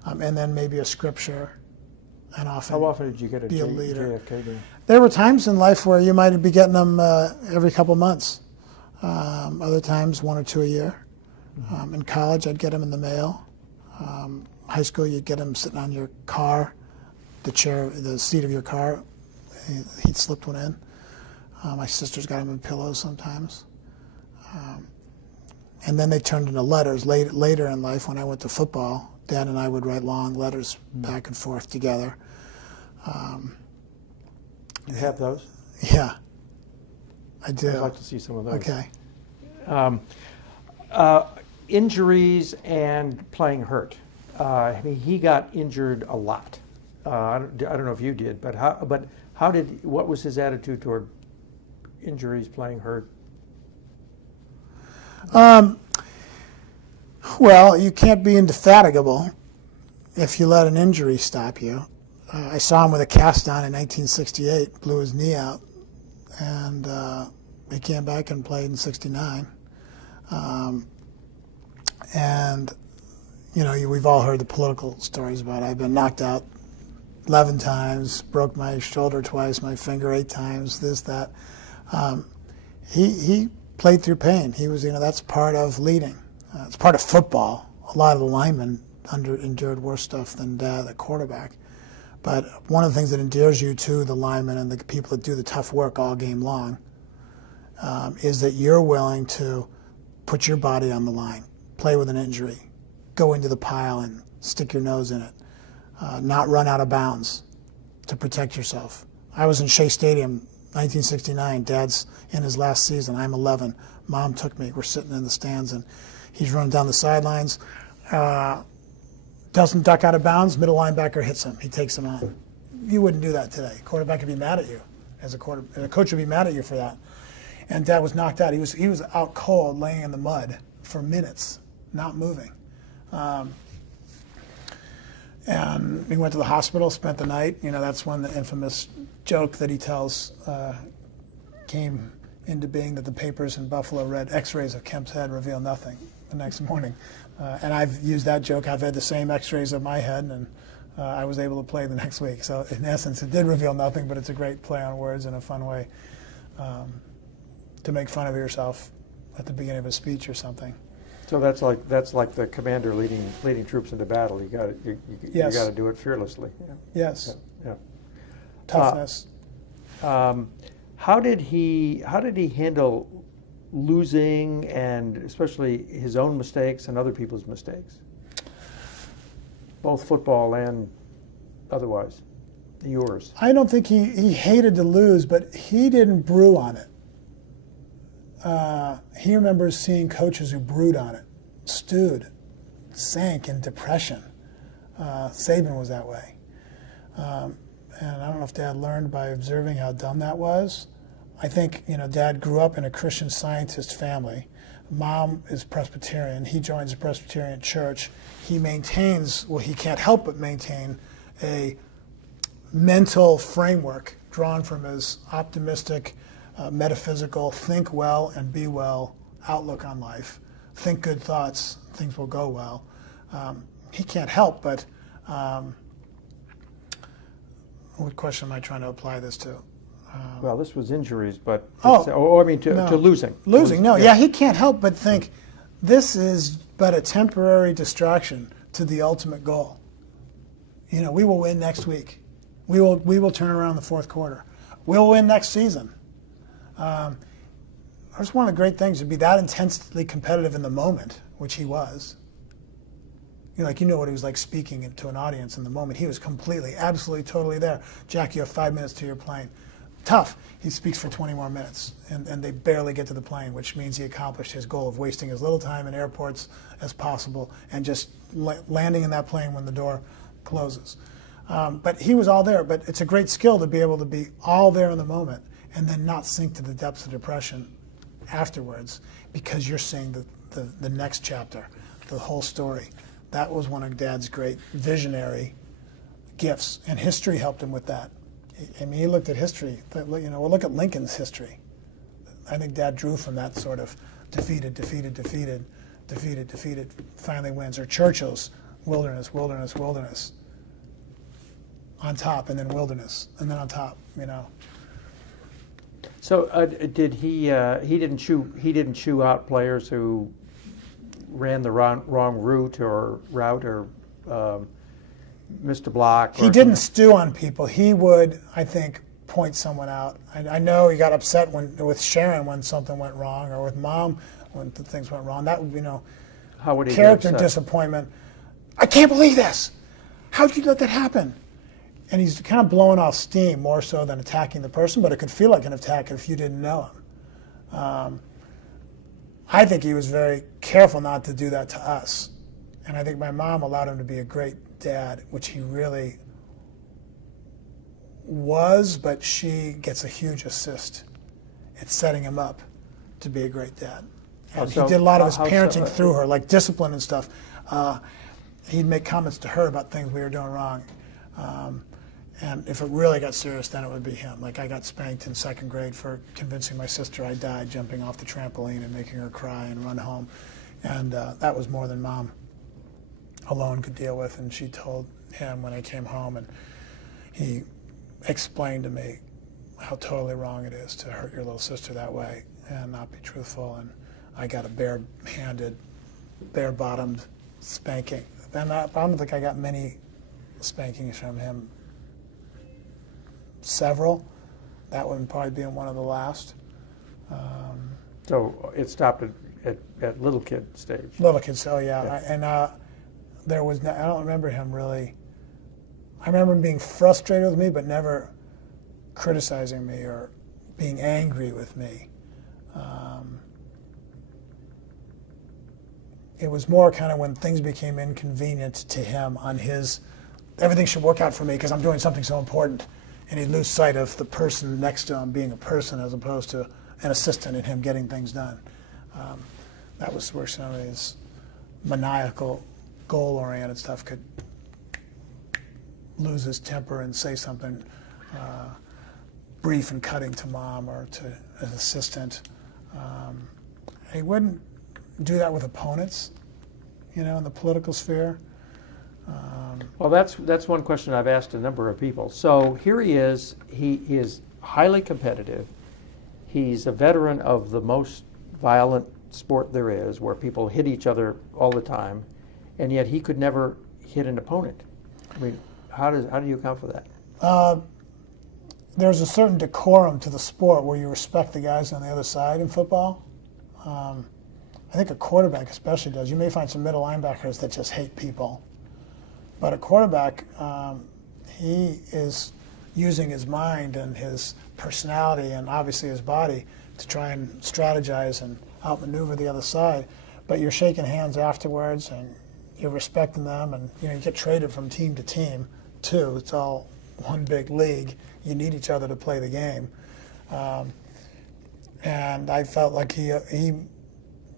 And then maybe a scripture. And often, how often did you get a leader? JFK game? There were times in life where you might be getting them every couple months. Other times, 1 or 2 a year. Mm-hmm. In college, I'd get them in the mail. High school, you'd get them sitting on your car, the seat of your car. He'd slipped one in. My sisters got them in pillows sometimes. And then they turned into letters. Later in life, when I went to football, Dad and I would write long letters back and forth together. You have those? Yeah, I do. I'd like to see some of those. Okay. Injuries and playing hurt. He got injured a lot. I don't know if you did, but what was his attitude toward injuries, playing hurt? Well, you can't be indefatigable if you let an injury stop you. I saw him with a cast on in 1968, blew his knee out, and he came back and played in '69. And, we've all heard the political stories about it. I've been knocked out 11 times, broke my shoulder twice, my finger 8 times, this, that. He played through pain. He was, that's part of leading. It's part of football. A lot of the linemen endured worse stuff than Dad, the quarterback. But one of the things that endears you to the linemen and the people that do the tough work all game long is that you're willing to put your body on the line, play with an injury, go into the pile and stick your nose in it, not run out of bounds to protect yourself. I was in Shea Stadium, 1969. Dad's in his last season. I'm 11. Mom took me. We're sitting in the stands, and he's running down the sidelines. Doesn't duck out of bounds. Middle linebacker hits him. He takes him on. You wouldn't do that today. Quarterback would be mad at you. And a coach would be mad at you for that. And Dad was knocked out. He was out cold, laying in the mud for minutes, not moving. And he went to the hospital, spent the night. You know, that's when the infamous joke that he tells came into being, that the papers in Buffalo read, X-rays of Kemp's head reveal nothing the next morning. And I've used that joke. I've had the same X-rays of my head, and I was able to play the next week. So in essence, it did reveal nothing, but it's a great play on words and a fun way to make fun of yourself at the beginning of a speech or something. So that's like the commander leading troops into battle. You got to do it fearlessly. Yeah. Yes. Yeah. Toughness. How did he handle losing, and especially his own mistakes and other people's mistakes, both football and otherwise? Yours. I don't think he hated to lose, but he didn't brew on it. He remembers seeing coaches who brewed on it, stewed, sank in depression. Saban was that way. And I don't know if Dad learned by observing how dumb that was. I think, Dad grew up in a Christian Scientist family. Mom is Presbyterian. He joins a Presbyterian church. He maintains, well, he can't help but maintain a mental framework drawn from his optimistic, metaphysical, think well and be well outlook on life. Think good thoughts, things will go well. He can't help but, what question am I trying to apply this to? Well, this was injuries, but to losing. Losing, no, yeah, he can't help but think this is but a temporary distraction to the ultimate goal. We will win next week. We will turn around the fourth quarter. We'll win next season. That's one of the great things, to be that intensely competitive in the moment, which he was. What he was like speaking to an audience in the moment. He was completely, absolutely, totally there. Jack, you have 5 minutes to your plane. Tough. He speaks for 20 more minutes, and they barely get to the plane, which means he accomplished his goal of wasting as little time in airports as possible and just landing in that plane when the door closes. But he was all there. But it's a great skill to be able to be all there in the moment and then not sink to the depths of depression afterwards, because you're seeing the next chapter, the whole story. That was one of Dad's great visionary gifts, and history helped him with that. He looked at history. We'll look at Lincoln's history. I think Dad drew from that sort of defeated, finally wins. Or Churchill's wilderness, on top, and then wilderness, and then on top. So did he didn't chew out players who ran the wrong route or missed a block? He didn't stew on people. He would, I think, point someone out. I know he got upset with Sharon when something went wrong, or with Mom when things went wrong. That would, how would he character disappointment. I can't believe this. How'd you let that happen? And he's kind of blowing off steam more so than attacking the person, but it could feel like an attack if you didn't know him. I think he was very careful not to do that to us. And I think my mom allowed him to be a great dad, which he really was, but she gets a huge assist at setting him up to be a great dad. And he did a lot of his parenting through her, like discipline and stuff. He'd make comments to her about things we were doing wrong. And if it really got serious, then it would be him. Like, I got spanked in second grade for convincing my sister I died jumping off the trampoline and making her cry and run home. And that was more than Mom alone could deal with. And she told him when I came home, and he explained to me how totally wrong it is to hurt your little sister that way and not be truthful. And I got a bare-handed, bare-bottomed spanking. And I don't think I got many spankings from him several. That one probably being one of the last. So it stopped at little kid stage. Little kids, oh yeah. Yeah. And there was, I don't remember him really. I remember him being frustrated with me, but never criticizing me or being angry with me. It was more kind of when things became inconvenient to him on his, everything should work out for me because I'm doing something so important. And he'd lose sight of the person next to him being a person as opposed to an assistant in him getting things done. That was where some of his maniacal, goal-oriented stuff could lose his temper and say something brief and cutting to mom or to an assistant. He wouldn't do that with opponents, in the political sphere. Well, that's one question I've asked a number of people. So here he is. He is highly competitive. He's a veteran of the most violent sport there is, where people hit each other all the time, and yet he could never hit an opponent. I mean, how do you account for that? There's a certain decorum to the sport where you respect the guys on the other side in football. I think a quarterback especially does. You may find some middle linebackers that just hate people. But a quarterback, he is using his mind and his personality and obviously his body to try and strategize and outmaneuver the other side. But you're shaking hands afterwards and you're respecting them, and you get traded from team to team too. It's all one big league. You need each other to play the game. And I felt like he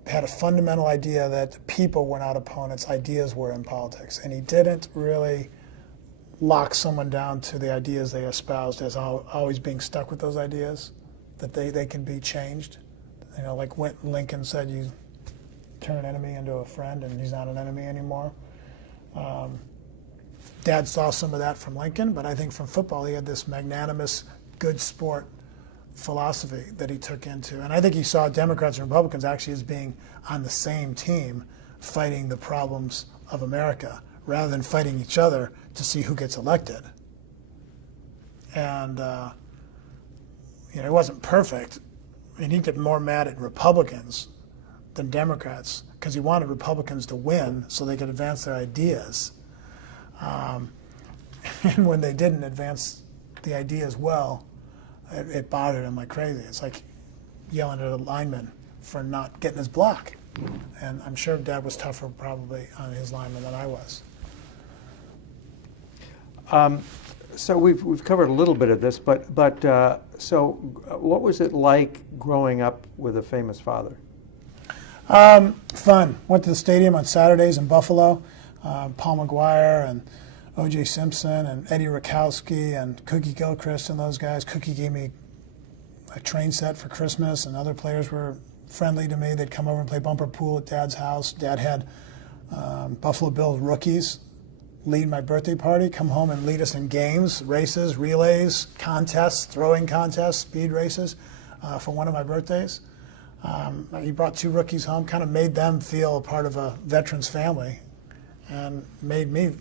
had a fundamental idea that people were not opponents, ideas were in politics. And he didn't really lock someone down to the ideas they espoused as always being stuck with those ideas, that they can be changed. Like when Lincoln said, you turn an enemy into a friend and he's not an enemy anymore. Dad saw some of that from Lincoln, but I think from football he had this magnanimous, good sport philosophy that he took into. And I think he saw Democrats and Republicans actually as being on the same team fighting the problems of America rather than fighting each other to see who gets elected. And it wasn't perfect. I mean, he'd get more mad at Republicans than Democrats because he wanted Republicans to win so they could advance their ideas. And when they didn't advance the ideas well, it bothered him like crazy. It's like yelling at a lineman for not getting his block. And I'm sure Dad was tougher probably on his lineman than I was. So we've covered a little bit of this, but so what was it like growing up with a famous father? Fun. Went to the stadium on Saturdays in Buffalo. Paul McGuire and O.J. Simpson and Eddie Rakowski and Cookie Gilchrist and those guys. Cookie gave me a train set for Christmas, and other players were friendly to me. They'd come over and play bumper pool at Dad's house. Dad had Buffalo Bills rookies lead my birthday party, come home and lead us in games, races, relays, contests, throwing contests, speed races for one of my birthdays. He brought 2 rookies home, kind of made them feel a part of a veterans family, and made me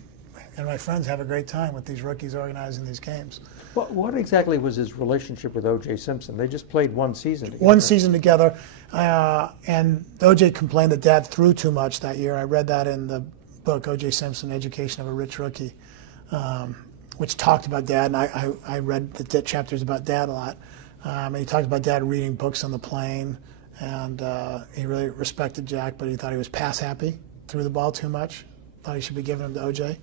and my friends have a great time with these rookies organizing these games. What exactly was his relationship with O.J. Simpson? They just played one season together. One season together, and O.J. complained that Dad threw too much that year. I read that in the book, O.J. Simpson, Education of a Rich Rookie, which talked about Dad, and I read the chapters about Dad a lot. And he talked about Dad reading books on the plane, and he really respected Jack, but he thought he was pass happy, threw the ball too much, thought he should be giving him to O.J.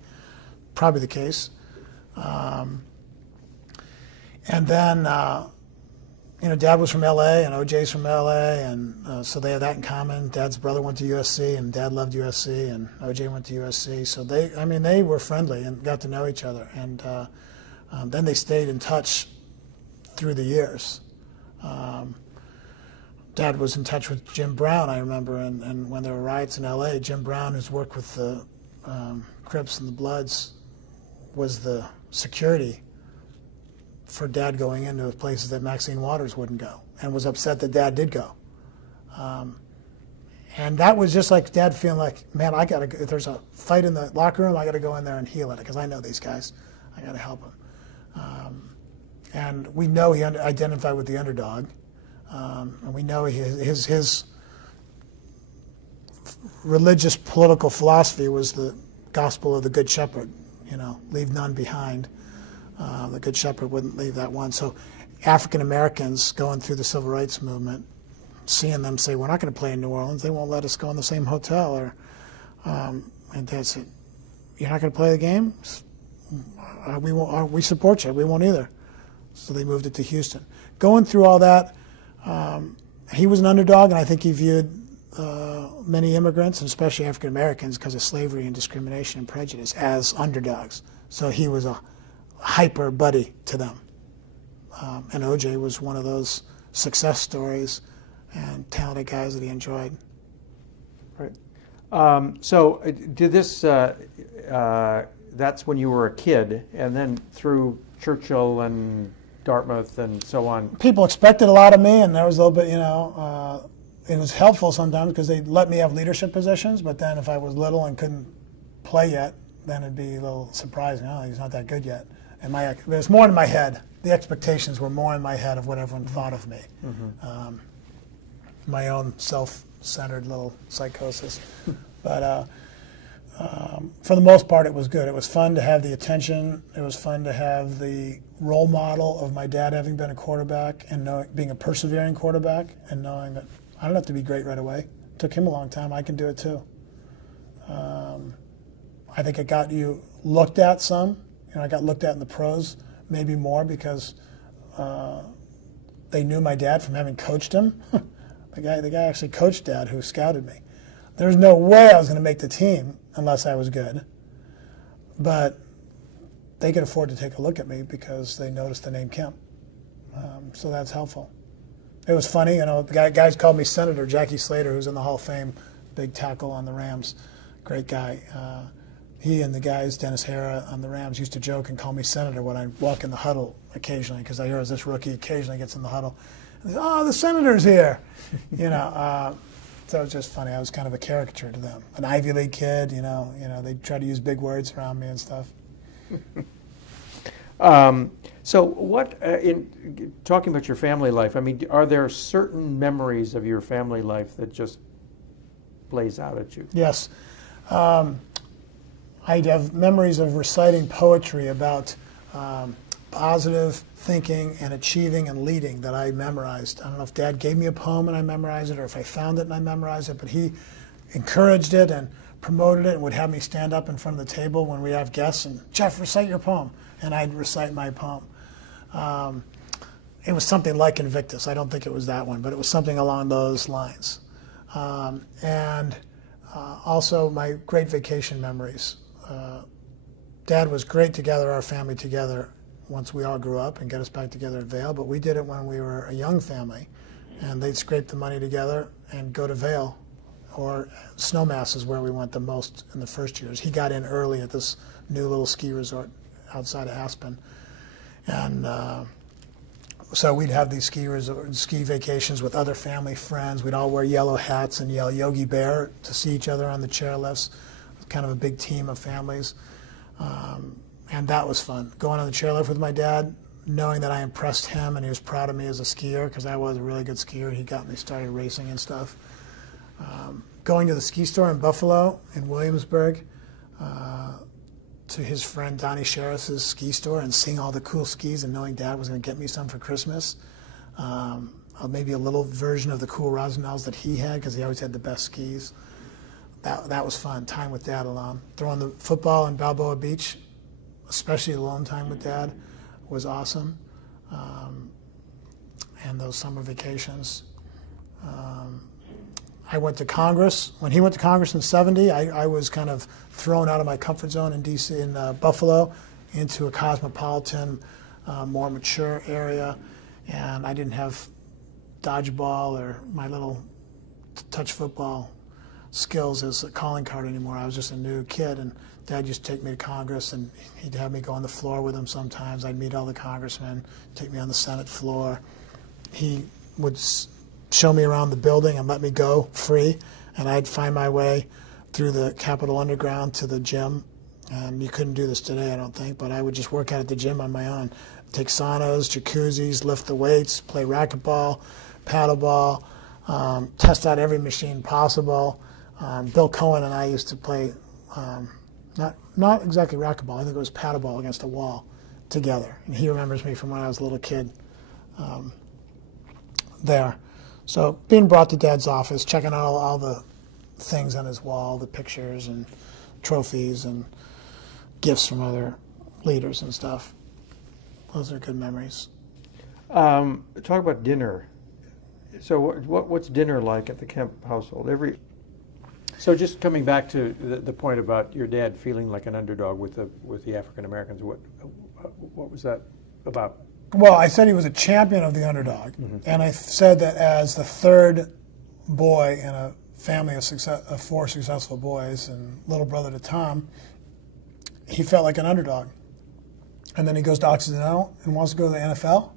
Probably the case. And then, Dad was from L.A. and O.J.'s from L.A., and so they had that in common. Dad's brother went to USC, and Dad loved USC, and O.J. went to USC. So they were friendly and got to know each other. And then they stayed in touch through the years. Dad was in touch with Jim Brown, I remember, and when there were riots in L.A., Jim Brown, who's worked with the Crips and the Bloods, was the security for Dad going into places that Maxine Waters wouldn't go, and was upset that Dad did go. And that was just like Dad feeling like, man, if there's a fight in the locker room, I got to go in there and heal it because I know these guys. I got to help them. And we know he identified with the underdog. And we know his religious political philosophy was the gospel of the Good Shepherd, leave none behind. The Good Shepherd wouldn't leave that one. So African Americans going through the Civil Rights Movement, seeing them say, we're not going to play in New Orleans, they won't let us go in the same hotel. And Dad said, you're not going to play the game? We won't, we support you. We won't either. So they moved it to Houston. Going through all that, he was an underdog, and I think he viewed many immigrants, and especially African Americans, because of slavery and discrimination and prejudice, as underdogs. So he was a hyper buddy to them. And O.J. was one of those success stories and talented guys that he enjoyed. Right. So did this, that's when you were a kid, and then through Churchill and Dartmouth and so on. People expected a lot of me, and there was a little bit, it was helpful sometimes because they let me have leadership positions, but then if I was little and couldn't play yet, then it'd be a little surprising. Oh, he's not that good yet. And it was more in my head. The expectations were more in my head of what everyone thought of me. Mm-hmm. My own self-centered little psychosis. But for the most part, it was good. It was fun to have the attention. It was fun to have the role model of my dad having been a quarterback and being a persevering quarterback and knowing that I don't have to be great right away. It took him a long time. I can do it too. I think it got you looked at some. I got looked at in the pros maybe more because they knew my dad from having coached him. The guy actually coached Dad, who scouted me. There's no way I was going to make the team unless I was good. But they could afford to take a look at me because they noticed the name Kemp. So that's helpful. It was funny, the guys called me Senator. Jackie Slater, who's in the Hall of Fame, big tackle on the Rams, great guy. He and the guys, Dennis Hara on the Rams, used to joke and call me Senator when I walk in the huddle occasionally, because I hear this rookie occasionally gets in the huddle. And they say, oh, the Senator's here. So it was just funny. I was kind of a caricature to them. An Ivy League kid, they try to use big words around me and stuff. So what, in talking about your family life, are there certain memories of your family life that just blaze out at you? Yes. I have memories of reciting poetry about positive thinking and achieving and leading that I memorized. I don't know if Dad gave me a poem and I memorized it, or if I found it and I memorized it, but he encouraged it and promoted it and would have me stand up in front of the table when we have guests and, Jeff, recite your poem. And I'd recite my poem. It was something like Invictus. I don't think it was that one, but it was something along those lines. Also my great vacation memories. Dad was great to gather our family together once we all grew up and get us back together at Vail, but we did it when we were a young family, and they'd scrape the money together and go to Vail, or Snowmass is where we went the most in the first years. He got in early at this new little ski resort outside of Aspen, and so we'd have these ski vacations with other family friends. We'd all wear yellow hats and yell Yogi Bear to see each other on the chairlifts. Kind of a big team of families, and that was fun. Going on the chairlift with my dad, knowing that I impressed him and he was proud of me as a skier, because I was a really good skier. He got me started racing and stuff. Going to the ski store in Buffalo, in Williamsburg, to his friend Donnie Sheriff's ski store, and seeing all the cool skis and knowing Dad was going to get me some for Christmas. Maybe a little version of the cool Rosinells that he had, because he always had the best skis. That was fun, time with Dad alone. Throwing the football in Balboa Beach, especially alone time with Dad, was awesome. And those summer vacations. I went to Congress. When he went to Congress in '70, I was kind of thrown out of my comfort zone in D.C., in Buffalo, into a cosmopolitan, more mature area. And I didn't have dodgeball or my little touch football skills as a calling card anymore. I was just a new kid, and Dad used to take me to Congress, and he'd have me go on the floor with him sometimes. I'd meet all the congressmen, take me on the Senate floor. He would show me around the building and let me go free, and I'd find my way through the Capitol Underground to the gym. You couldn't do this today, I don't think, but I would just work out at the gym on my own. take saunas, jacuzzis, lift the weights, play racquetball, paddleball, test out every machine possible. Bill Cohen and I used to play, not exactly racquetball, I think it was paddleball against a wall together. And he remembers me from when I was a little kid there. So being brought to Dad's office, checking out all the things on his wall, the pictures and trophies and gifts from other leaders and stuff. Those are good memories. Talk about dinner. So what's dinner like at the Kemp household? So just coming back to the point about your dad feeling like an underdog with the African Americans, what was that about? Well, I said he was a champion of the underdog, and I said that as the third boy in a family of 4 successful boys and little brother to Tom, he felt like an underdog. And then he goes to Occidental and wants to go to the NFL.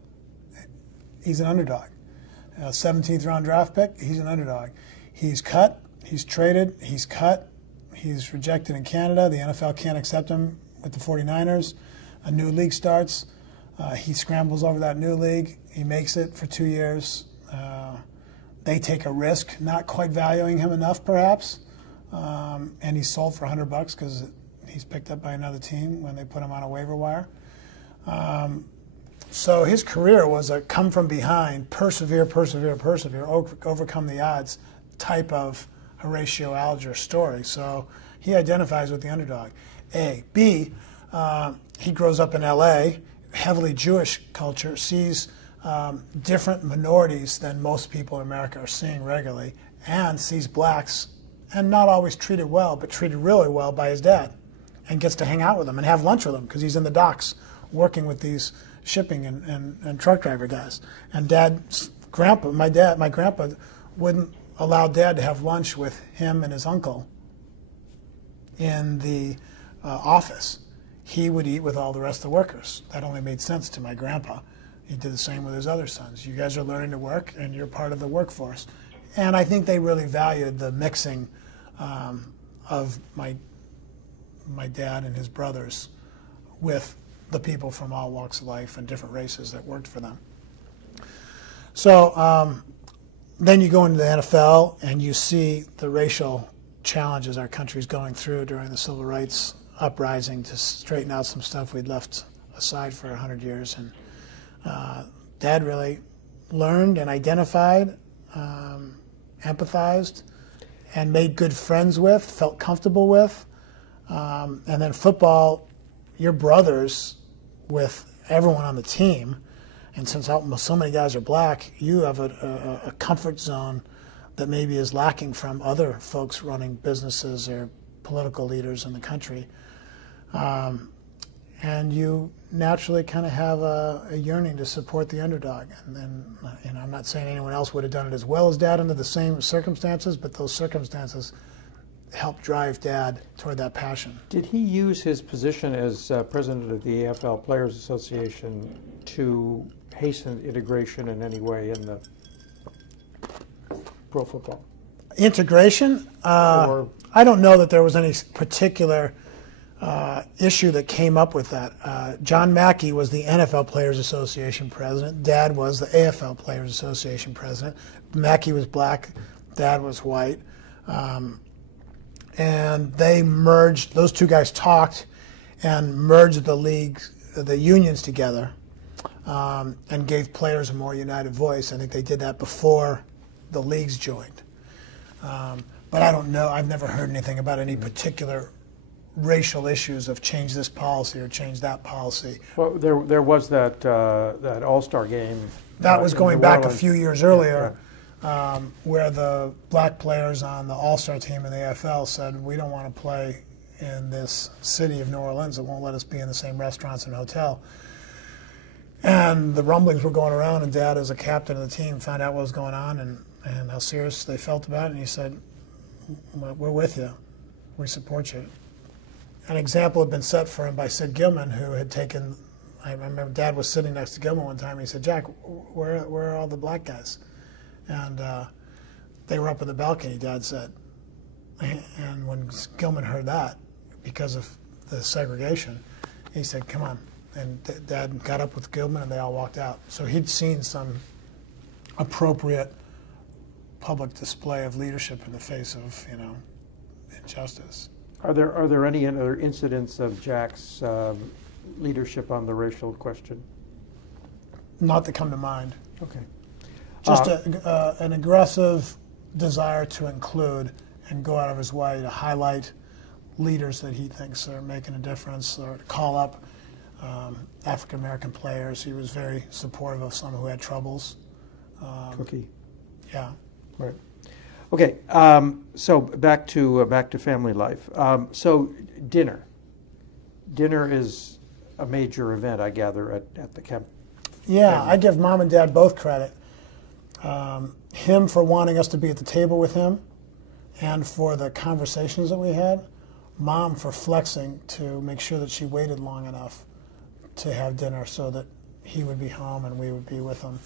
He's an underdog. 17th round draft pick, he's an underdog. He's cut, he's traded, he's cut, he's rejected in Canada. The NFL can't accept him with the 49ers. A new league starts. He scrambles over that new league. He makes it for 2 years. They take a risk, not quite valuing him enough, perhaps. And he's sold for $100 because he's picked up by another team when they put him on a waiver wire. So his career was a come from behind, persevere, overcome the odds type of Horatio Alger story. So he identifies with the underdog. A. B. He grows up in L.A., heavily Jewish culture, sees different minorities than most people in America are seeing regularly, and sees blacks, and not always treated well, but treated really well by his dad, and gets to hang out with them and have lunch with them because he's in the docks working with these shipping and truck driver guys. And my grandpa wouldn't allow Dad to have lunch with him and his uncle in the office. He would eat with all the rest of the workers. That only made sense to my grandpa. He did the same with his other sons. You guys are learning to work, and you're part of the workforce. And I think they really valued the mixing of my dad and his brothers with the people from all walks of life and different races that worked for them. So then you go into the NFL, and you see the racial challenges our country's going through during the civil rights uprising to straighten out some stuff we'd left aside for 100 years. And Dad really learned and identified, empathized, and made good friends with, felt comfortable with. And then football, your brothers with everyone on the team, and since so many guys are black, you have a comfort zone that maybe is lacking from other folks running businesses or political leaders in the country. And you naturally kind of have a yearning to support the underdog. And then, I'm not saying anyone else would have done it as well as Dad under the same circumstances, but those circumstances helped drive Dad toward that passion. Did he use his position as president of the AFL Players Association to hasten integration in any way in the pro football? Integration? I don't know that there was any particular issue that came up with that. John Mackey was the NFL Players Association president. Dad was the AFL Players Association president. Mackey was black. Dad was white. And they merged, those two guys talked and merged the unions together and gave players a more united voice. I think they did that before the leagues joined. But I don't know, I've never heard anything about any particular racial issues of change this policy or change that policy. Well, there was that All-Star game. That was going back a few years earlier, where the black players on the All-Star team in the AFL said, we don't want to play in this city of New Orleans. It won't let us be in the same restaurants and hotel. And the rumblings were going around, and Dad, as a captain of the team, found out what was going on and how serious they felt about it. And he said, we're with you. We support you. An example had been set for him by Sid Gilman, who had taken, I remember Dad was sitting next to Gilman one time, and he said, Jack, where are all the black guys? And they were up in the balcony, Dad said. And when Gilman heard that, because of the segregation, he said, come on, And Dad got up with Gilman, and they all walked out. So he'd seen some appropriate public display of leadership in the face of, injustice. Are there any other incidents of Jack's leadership on the racial question? Not that come to mind. Okay. Just an aggressive desire to include and go out of his way to highlight leaders that he thinks are making a difference, or to call up African American players. He was very supportive of some who had troubles. Cookie. Yeah. Right. Okay. So back to family life. So dinner is a major event, I gather, at the Kemp. Yeah, family. I give Mom and Dad both credit. Him for wanting us to be at the table with him, and for the conversations that we had. Mom for flexing to make sure that she waited long enough to have dinner so that he would be home and we would be with him.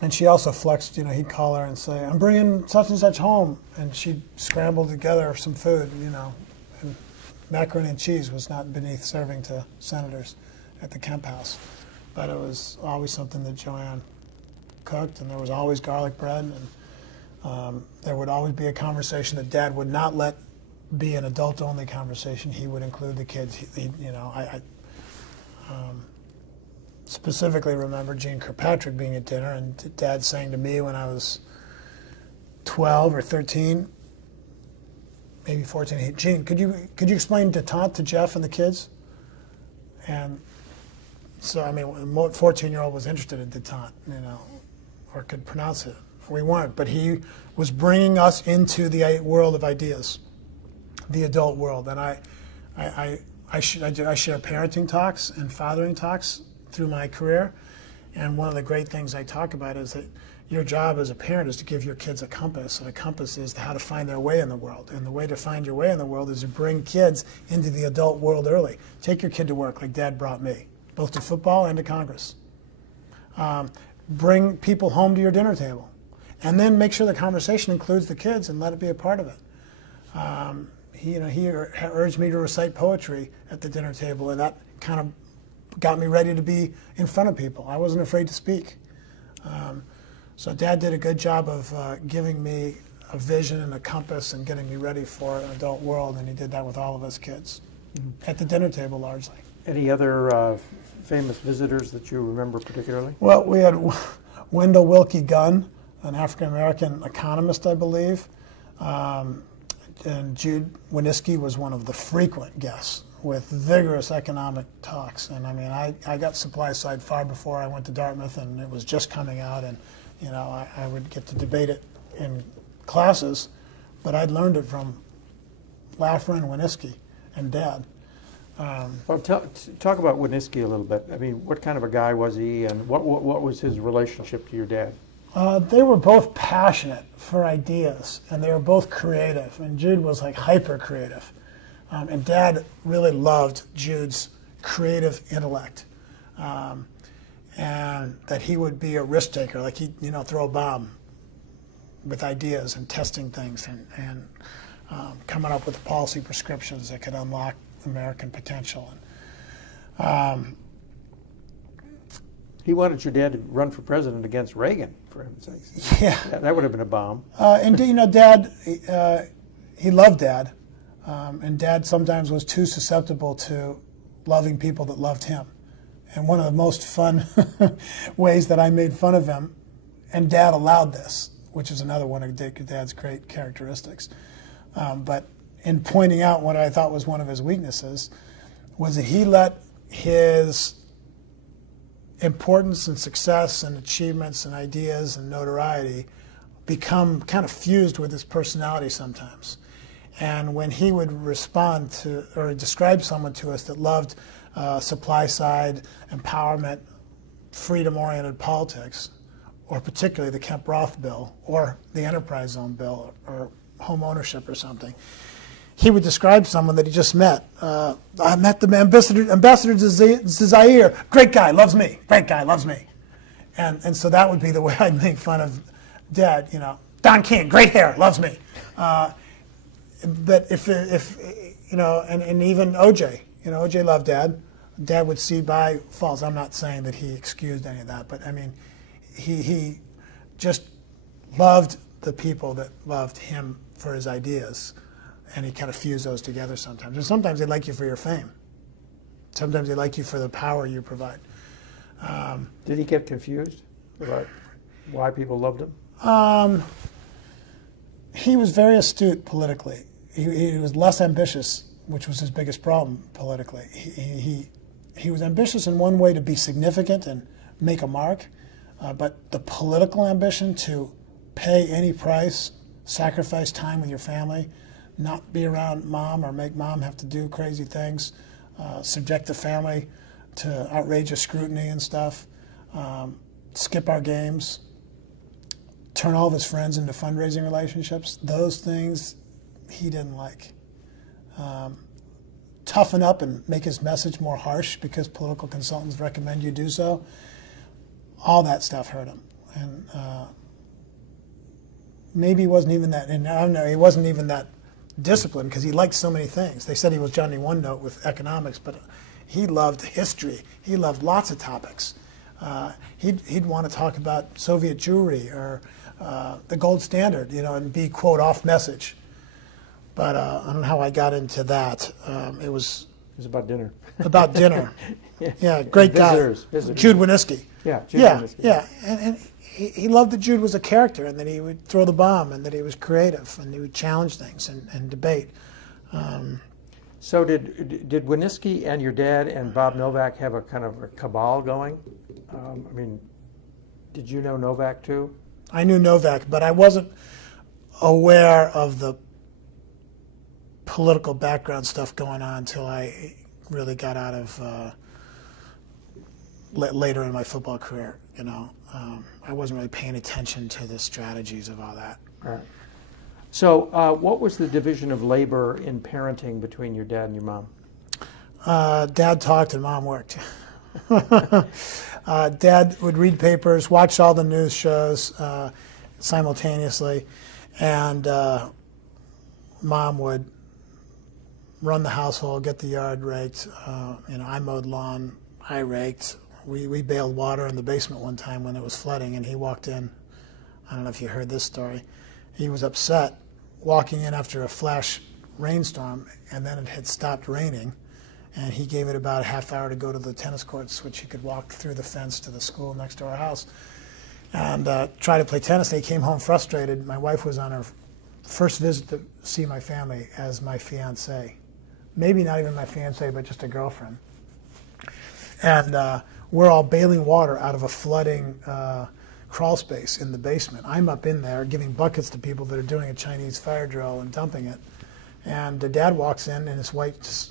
And she also flexed, he'd call her and say, I'm bringing such and such home. And she'd scramble together some food, and macaroni and cheese was not beneath serving to senators at the Kemp house. But it was always something that Joanne cooked, and there was always garlic bread, and there would always be a conversation that Dad would not let be an adult-only conversation. He would include the kids. I specifically remember Gene Kirkpatrick being at dinner, and Dad saying to me when I was 12 or 13, maybe 14, Gene, could you explain detente to Jeff and the kids? And so, a 14-year-old was interested in detente, or could pronounce it. We weren't, but he was bringing us into the world of ideas, the adult world. And I share parenting talks and fathering talks through my career. And one of the great things I talk about is that your job as a parent is to give your kids a compass, and a compass is how to find their way in the world. And the way to find your way in the world is to bring kids into the adult world early. Take your kid to work like Dad brought me, both to football and to Congress. Bring people home to your dinner table. And then make sure the conversation includes the kids and let it be a part of it. He urged me to recite poetry at the dinner table, and that kind of got me ready to be in front of people. I wasn't afraid to speak. So Dad did a good job of giving me a vision and a compass and getting me ready for an adult world, and he did that with all of us kids, at the dinner table largely. Any other famous visitors that you remember particularly? Well, we had Wendell Wilkie Gunn, an African-American economist, I believe. And Jude Winniski was one of the frequent guests with vigorous economic talks. And I got supply side far before I went to Dartmouth, and it was just coming out, and I would get to debate it in classes, but I'd learned it from Laffer and Winniski and Dad. Well, talk about Winniski a little bit. What kind of a guy was he, and what was his relationship to your dad? They were both passionate for ideas, and they were both creative. And Jude was like hyper creative, and Dad really loved Jude's creative intellect, and that he would be a risk taker, like he'd throw a bomb with ideas and testing things and coming up with policy prescriptions that could unlock American potential. He wanted your dad to run for president against Reagan, for heaven's sakes. Yeah. That would have been a bomb. And Dad, he loved Dad, and Dad sometimes was too susceptible to loving people that loved him. And one of the most fun ways that I made fun of him, and Dad allowed this, which is another one of Dad's great characteristics, but in pointing out what I thought was one of his weaknesses, was that he let his importance and success and achievements and ideas and notoriety become kind of fused with his personality sometimes. And when he would respond to or describe someone to us that loved supply side, empowerment, freedom-oriented politics, or particularly the Kemp-Roth bill or the Enterprise Zone bill or home ownership or something, he would describe someone that he just met. I met the ambassador to Zaire. Great guy, loves me. Great guy, loves me. And so that would be the way I'd make fun of Dad. Don King, great hair, loves me. But if and even OJ, You know, O.J. loved Dad. Dad would see by faults. I'm not saying that he excused any of that, but I mean, he just loved the people that loved him for his ideas, and he kind of fused those together sometimes. And sometimes they like you for your fame. Sometimes they like you for the power you provide. Did he get confused about why people loved him? He was very astute politically. He was less ambitious, which was his biggest problem politically. He was ambitious in one way to be significant and make a mark, but the political ambition to pay any price, sacrifice time with your family, not be around Mom or make Mom have to do crazy things, subject the family to outrageous scrutiny and stuff, skip our games, turn all of his friends into fundraising relationships. Those things he didn't like. Toughen up and make his message more harsh because political consultants recommend you do so. All that stuff hurt him. And maybe he wasn't even that, and I don't know, he wasn't even that disciplined because he liked so many things. They said he was Johnny One Note with economics, but he loved history. He loved lots of topics. He'd want to talk about Soviet Jewry or the gold standard, you know, and be, quote, off message. But I don't know how I got into that. It was about dinner. About dinner. Yeah, great guy. Visitors. Jude Winniski. Yeah, Jude Winniski. Yeah. And he loved that Jude was a character and that he would throw the bomb and that he was creative and he would challenge things and debate. So did Winniski and your dad and Bob Novak have a kind of a cabal going? I mean, did you know Novak too? I knew Novak, but I wasn't aware of the political background stuff going on until I really got out of later in my football career. You know, I wasn't really paying attention to the strategies of all that. All right. So, what was the division of labor in parenting between your dad and your mom? Dad talked and Mom worked. Dad would read papers, watch all the news shows simultaneously, and Mom would run the household, get the yard raked. You know, I mowed lawn, I raked. We bailed water in the basement one time when it was flooding, and he walked in. I don't know if you heard this story. He was upset walking in after a flash rainstorm, and then it had stopped raining, and he gave it about a half hour to go to the tennis courts, which he could walk through the fence to the school next to our house, and try to play tennis. And he came home frustrated. My wife was on her first visit to see my family as my fiancée. Maybe not even my fiancée, but just a girlfriend. And we're all bailing water out of a flooding crawl space in the basement. I'm up in there giving buckets to people that are doing a Chinese fire drill and dumping it. And the dad walks in his white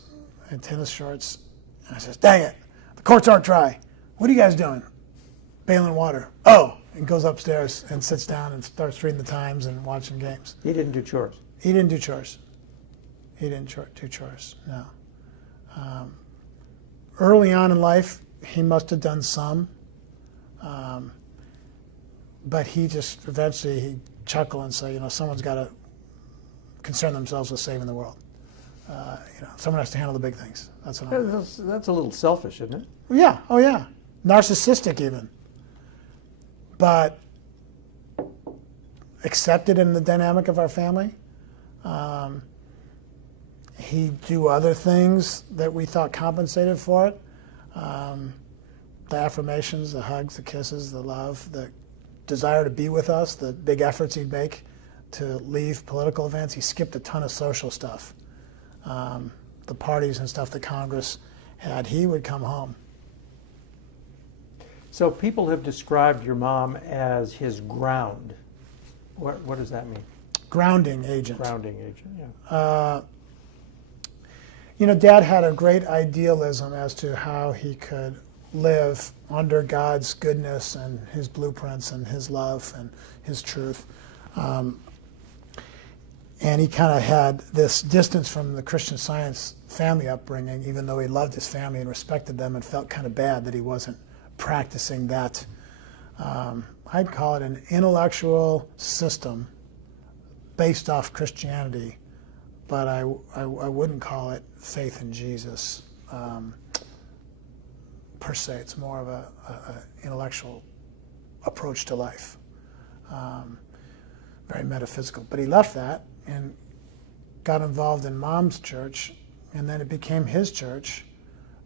and tennis shorts. And I says, "Dang it, the courts aren't dry. What are you guys doing?" "Bailing water." "Oh," and goes upstairs and sits down and starts reading the Times and watching games. He didn't do chores. He didn't do chores. He didn't do chores, no. Early on in life, he must have done some. But he just eventually he'd chuckle and say, you know, someone's got to concern themselves with saving the world. You know, someone has to handle the big things. That's what That's a little selfish, isn't it? Yeah, oh yeah. Narcissistic even. But accepted in the dynamic of our family. He'd do other things that we thought compensated for it. The affirmations, the hugs, the kisses, the love, the desire to be with us, the big efforts he'd make to leave political events. He skipped a ton of social stuff. The parties and stuff that Congress had, he would come home. So people have described your mom as his ground. What does that mean? Grounding agent. Grounding agent, yeah. You know, Dad had a great idealism as to how he could live under God's goodness and his blueprints and his love and his truth. And he kind of had this distance from the Christian Science family upbringing, even though he loved his family and respected them and felt kind of bad that he wasn't practicing that. I'd call it an intellectual system based off Christianity, but I wouldn't call it faith in Jesus. per se. It's more of a intellectual approach to life, very metaphysical. But he left that and got involved in Mom's church, and then it became his church.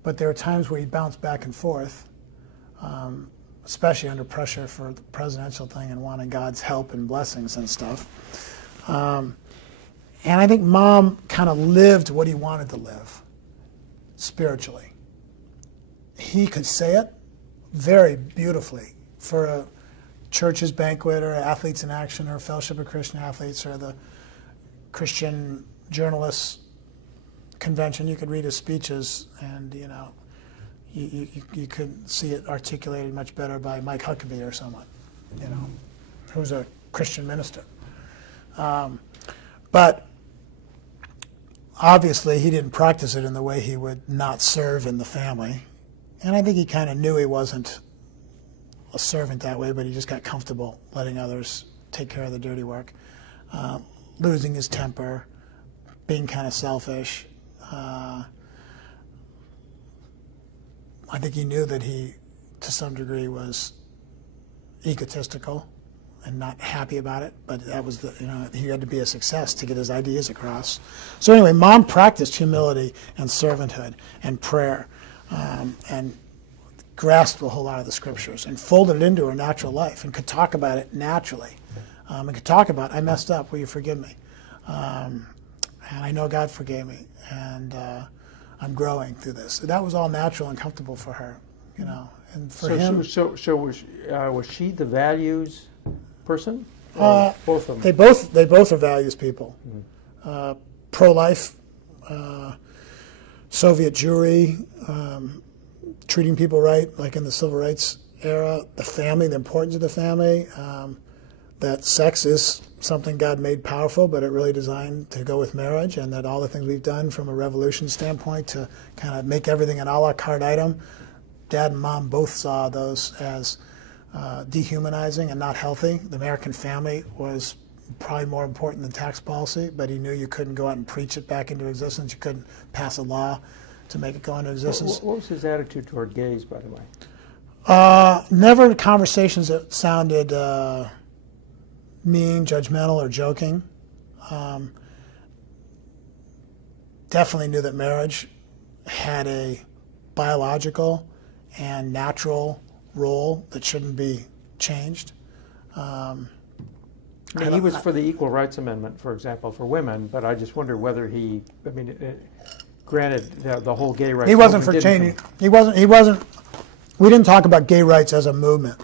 But there are times where he bounced back and forth, especially under pressure for the presidential thing and wanting God's help and blessings and stuff. And I think Mom kind of lived what he wanted to live spiritually. He could say it very beautifully for a church's banquet or Athletes in Action or Fellowship of Christian Athletes or the Christian Journalists Convention. You could read his speeches, and you could see it articulated much better by Mike Huckabee or someone, who's a Christian minister. But obviously he didn't practice it in the way he would not serve in the family. And I think he kind of knew he wasn't a servant that way, but he just got comfortable letting others take care of the dirty work, losing his temper, being kind of selfish. I think he knew that he, to some degree, was egotistical and not happy about it, but that was he had to be a success to get his ideas across. So anyway, Mom practiced humility and servanthood and prayer, and grasped a whole lot of the scriptures and folded it into her natural life and could talk about it naturally, and could talk about, I messed up, will you forgive me? And I know God forgave me, and I'm growing through this. That was all natural and comfortable for her, And for him, so was she the values person? Both of them. They both are values people. Mm-hmm. Pro-life, Soviet Jewry, treating people right, like in the civil rights era. The family, the importance of the family. That sex is something God made powerful, but it really designed to go with marriage, and that all the things we've done from a revolution standpoint to kind of make everything an a la carte item, Dad and Mom both saw those as dehumanizing and not healthy. The American family was probably more important than tax policy, but he knew you couldn't go out and preach it back into existence. You couldn't pass a law to make it go into existence. What was his attitude toward gays, by the way? Never conversations that sounded mean, judgmental, or joking. Definitely knew that marriage had a biological and natural role that shouldn't be changed. He was for the Equal Rights Amendment, for example, for women, but I just wonder whether he, granted the whole gay rights. He wasn't for changing. He wasn't. We didn't talk about gay rights as a movement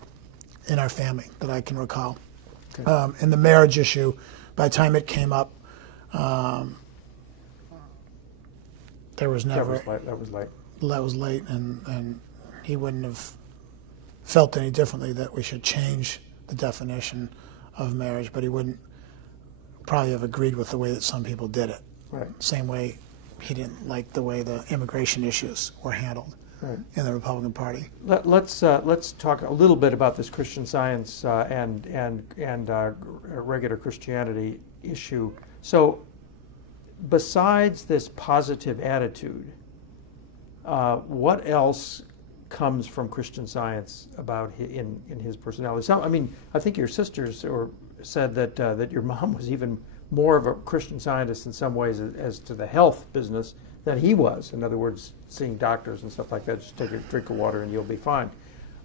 in our family that I can recall. Okay. And the marriage issue, by the time it came up, there was never. That was late. That was late, and he wouldn't have felt any differently that we should change the definition of marriage, but he wouldn't probably have agreed with the way that some people did it. Right. Same way he didn't like the way the immigration issues were handled in the Republican Party. Let's talk a little bit about this Christian Science and regular Christianity issue. So, besides this positive attitude, what else comes from Christian Science about in his personality? So, I think your sisters said that your mom was even more of a Christian Scientist in some ways as to the health business than he was. In other words, seeing doctors and stuff like that. Just take a drink of water and you'll be fine.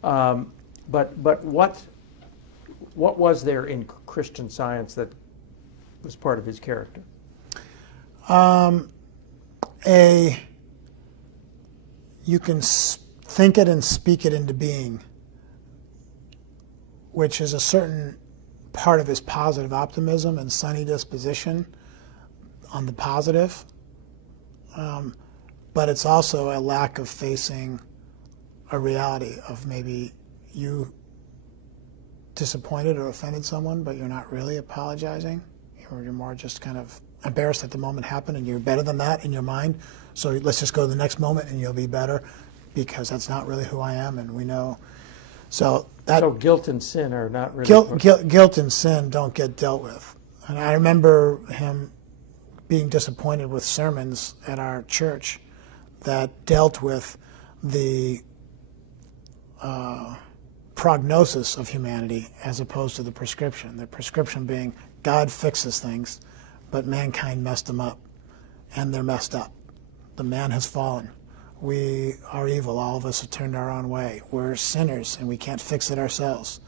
But what was there in Christian Science that was part of his character? You can think it and speak it into being, which is a certain part of his positive optimism and sunny disposition on the positive. But it's also a lack of facing a reality of maybe you disappointed or offended someone, but you're not really apologizing. You're more just kind of embarrassed that the moment happened and you're better than that in your mind. So let's just go to the next moment and you'll be better, because that's not really who I am, and we know. So guilt and sin are not really... Guilt and sin don't get dealt with. And I remember him being disappointed with sermons at our church that dealt with the prognosis of humanity as opposed to the prescription. The prescription being God fixes things, but mankind messed them up, and they're messed up. The man has fallen. We are evil. All of us have turned our own way. We're sinners, and we can't fix it ourselves.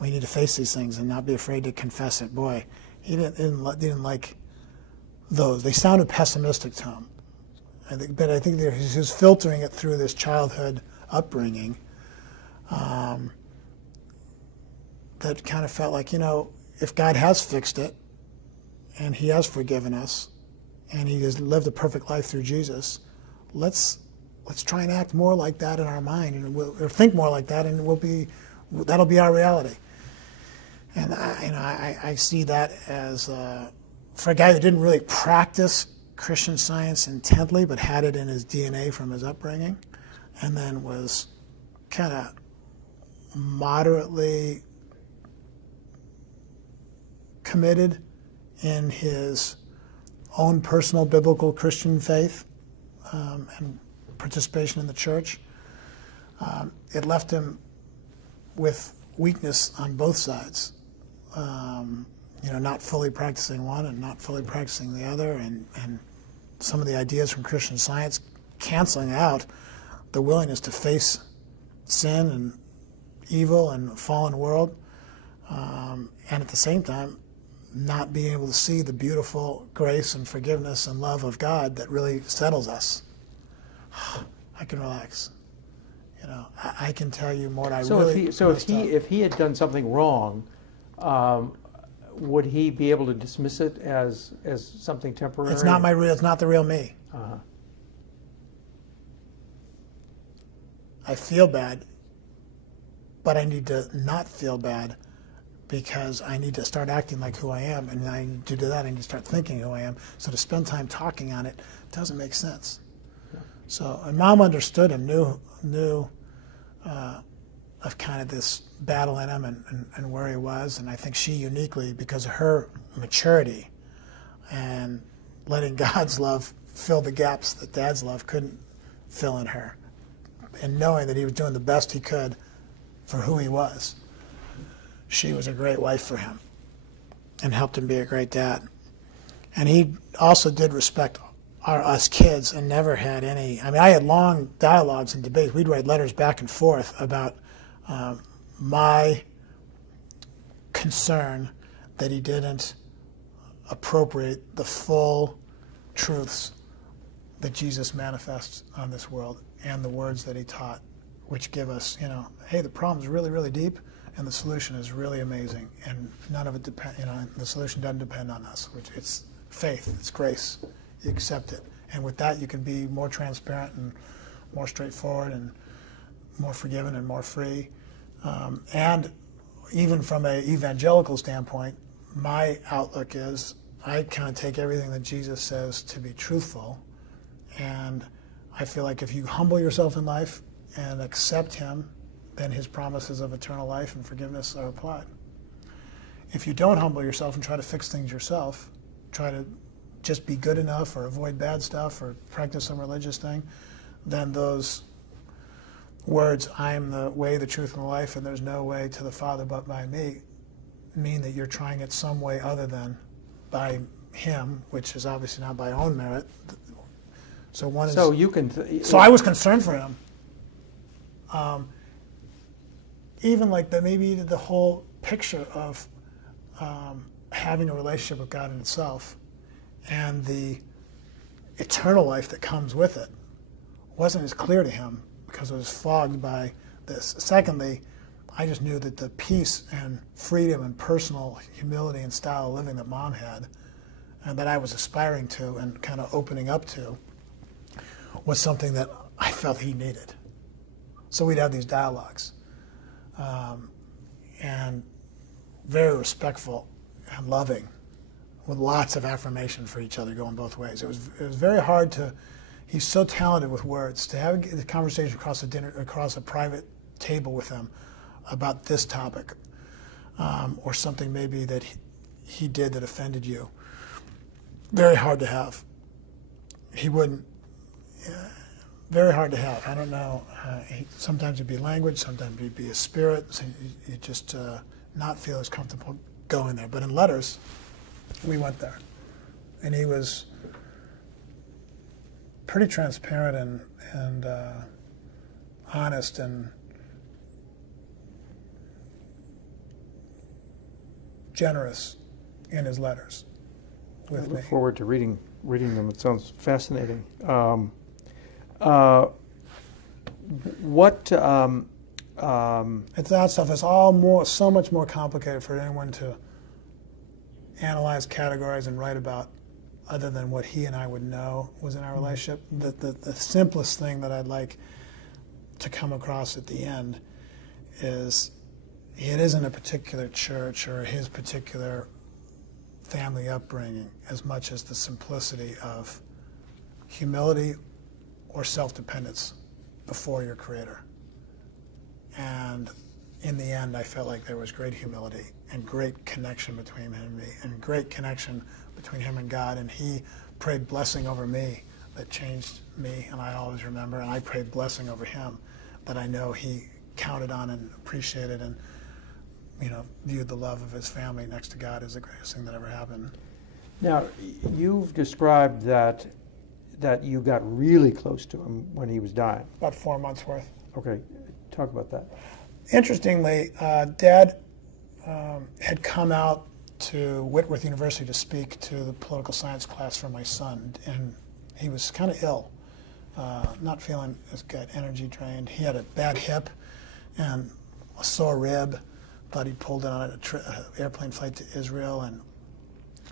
We need to face these things and not be afraid to confess it. Boy, he didn't like those. They sounded pessimistic to him. But I think he was filtering it through this childhood upbringing that kind of felt like, if God has fixed it and he has forgiven us and he has lived a perfect life through Jesus, let's try and act more like that in our mind, or think more like that, and that'll be our reality. And I see that as for a guy who didn't really practice Christian Science intently, but had it in his DNA from his upbringing, and then was kind of moderately committed in his own personal biblical Christian faith and participation in the church. It left him with weakness on both sides. Not fully practicing one and not fully practicing the other, and some of the ideas from Christian Science canceling out the willingness to face sin and evil and a fallen world, and at the same time not being able to see the beautiful grace and forgiveness and love of God that really settles us. I can relax. I can tell you more than I really. If he had done something wrong, would he be able to dismiss it as something temporary? It's not It's not the real me. I feel bad, but I need to not feel bad because I need to start acting like who I am, and to do that I need to start thinking who I am. So to spend time talking on it doesn't make sense. Yeah. So, and Mom understood him, knew of kind of this battle in him and where he was, and I think she uniquely, because of her maturity and letting God's love fill the gaps that Dad's love couldn't fill in her, and knowing that he was doing the best he could for who he was, she was a great wife for him and helped him be a great dad. And he also did respect us kids and never had any. I had long dialogues and debates. We'd write letters back and forth about my concern that he didn't appropriate the full truths that Jesus manifests on this world and the words that he taught, which give us, hey, the problem's really, really deep, and the solution is really amazing, and none of it the solution doesn't depend on us. It's faith, it's grace. You accept it, and with that, you can be more transparent and more straightforward and more forgiven and more free. And even from an evangelical standpoint, my outlook is I kind of take everything that Jesus says to be truthful, and I feel like if you humble yourself in life and accept him, then his promises of eternal life and forgiveness are applied. If you don't humble yourself and try to fix things yourself, try to just be good enough or avoid bad stuff or practice some religious thing, then those words, I am the way, the truth, and the life, and there's no way to the Father but by me, mean that you're trying it some way other than by him, which is obviously not by own merit. So So I was concerned for him. Even like maybe the whole picture of having a relationship with God in itself and the eternal life that comes with it wasn't as clear to him because it was fogged by this. Secondly, I just knew that the peace and freedom and personal humility and style of living that Mom had and that I was aspiring to and kind of opening up to was something that I felt he needed. So we'd have these dialogues. And very respectful and loving, with lots of affirmation for each other going both ways. It was very hard to. He's so talented with words. To have a conversation across a private table with him about this topic, or something maybe that he did that offended you. Very hard to have. He wouldn't. very hard to have. I don't know. Sometimes it'd be language, sometimes it'd be a spirit. So you just not feel as comfortable going there. But in letters, we went there. And he was pretty transparent and honest and generous in his letters with me. I look forward to reading them. It sounds fascinating. What it's that stuff. It's all so much more complicated for anyone to analyze, categorize, and write about, other than what he and I would know was in our relationship. The simplest thing that I'd like to come across at the end is it isn't a particular church or his particular family upbringing as much as the simplicity of humility or self-dependence before your Creator. And in the end, I felt like there was great humility and great connection between him and me, and great connection between him and God. And he prayed blessing over me that changed me, and I always remember. And I prayed blessing over him that I know he counted on and appreciated, and viewed the love of his family next to God as the greatest thing that ever happened. Now, you've described that you got really close to him when he was dying. About 4 months worth. Okay, talk about that. Interestingly, Dad had come out to Whitworth University to speak to the political science class for my son, and he was kind of ill, not feeling as good, energy drained. He had a bad hip and a sore rib. Thought he'd pulled it on an airplane flight to Israel, and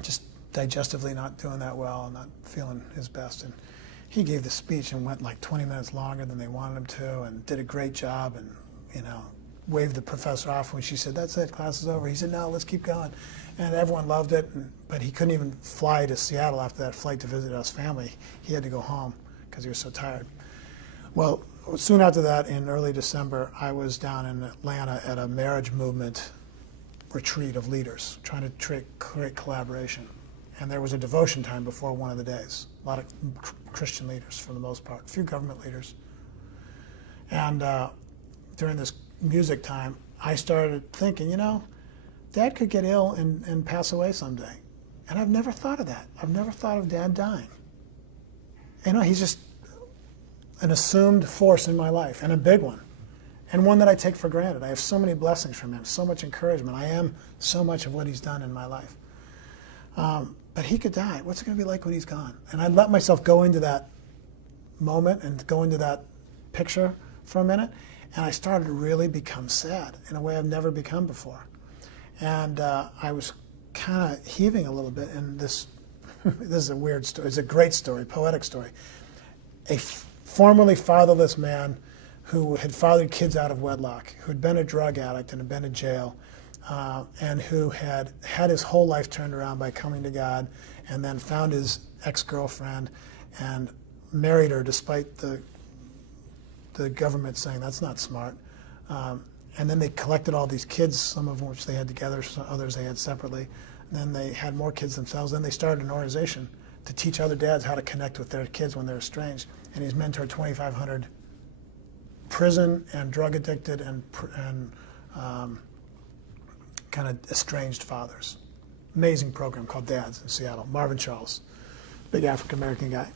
just digestively not doing that well, not feeling his best. And he gave the speech and went like 20 minutes longer than they wanted him to, and did a great job, and waved the professor off when she said, "That's it, class is over." He said, "No, let's keep going." And everyone loved it, but he couldn't even fly to Seattle after that flight to visit his family. He had to go home because he was so tired. Well, soon after that, in early December, I was down in Atlanta at a marriage movement retreat of leaders, trying to create collaboration. And there was a devotion time before one of the days. A lot of Christian leaders, for the most part, a few government leaders. And during this music time, I started thinking, Dad could get ill and pass away someday. And I've never thought of that. I've never thought of Dad dying. He's just an assumed force in my life, and a big one, and one that I take for granted. I have so many blessings from him, so much encouragement. I am so much of what he's done in my life. But he could die. What's it going to be like when he's gone? And I let myself go into that moment and go into that picture for a minute, and I started to really become sad in a way I've never become before. And I was kind of heaving a little bit, and this is a weird story. It's a great story, poetic story. A formerly fatherless man who had fathered kids out of wedlock, who had been a drug addict and had been in jail, and who had had his whole life turned around by coming to God, and then found his ex-girlfriend and married her despite the government saying that's not smart. And then they collected all these kids, some of which they had together, some others they had separately. And then they had more kids themselves. Then they started an organization to teach other dads how to connect with their kids when they're estranged. And he's mentored 2,500 prison and drug addicted and kind of estranged fathers. Amazing program called Dads in Seattle. Marvin Charles, big African American guy,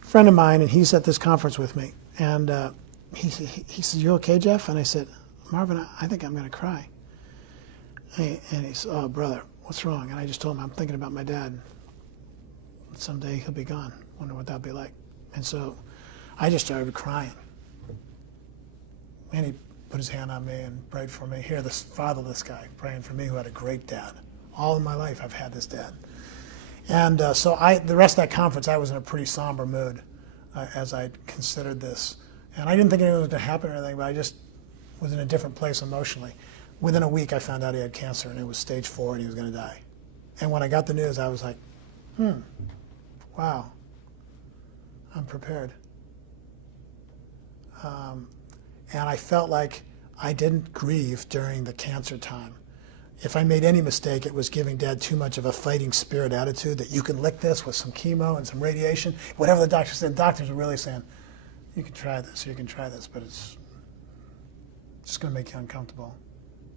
friend of mine, and he's at this conference with me. And he said, "You okay, Jeff?" And I said, "Marvin, I think I'm going to cry." And he said, "Oh, brother, what's wrong?" And I just told him, "I'm thinking about my dad. Someday he'll be gone. Wonder what that'll be like." And so I just started crying. And he put his hand on me and prayed for me. Here, this fatherless guy praying for me who had a great dad. All in my life, I've had this dad. And so the rest of that conference, I was in a pretty somber mood as I considered this. And I didn't think anything was going to happen or anything, but I just was in a different place emotionally. Within a week, I found out he had cancer, and it was stage 4, and he was going to die. And when I got the news, I was like, wow, I'm prepared. And I felt like I didn't grieve during the cancer time. if I made any mistake, it was giving Dad too much of a fighting spirit attitude that you can lick this with some chemo and some radiation. Whatever the doctor said, doctors were really saying, you can try this, but it's just going to make you uncomfortable.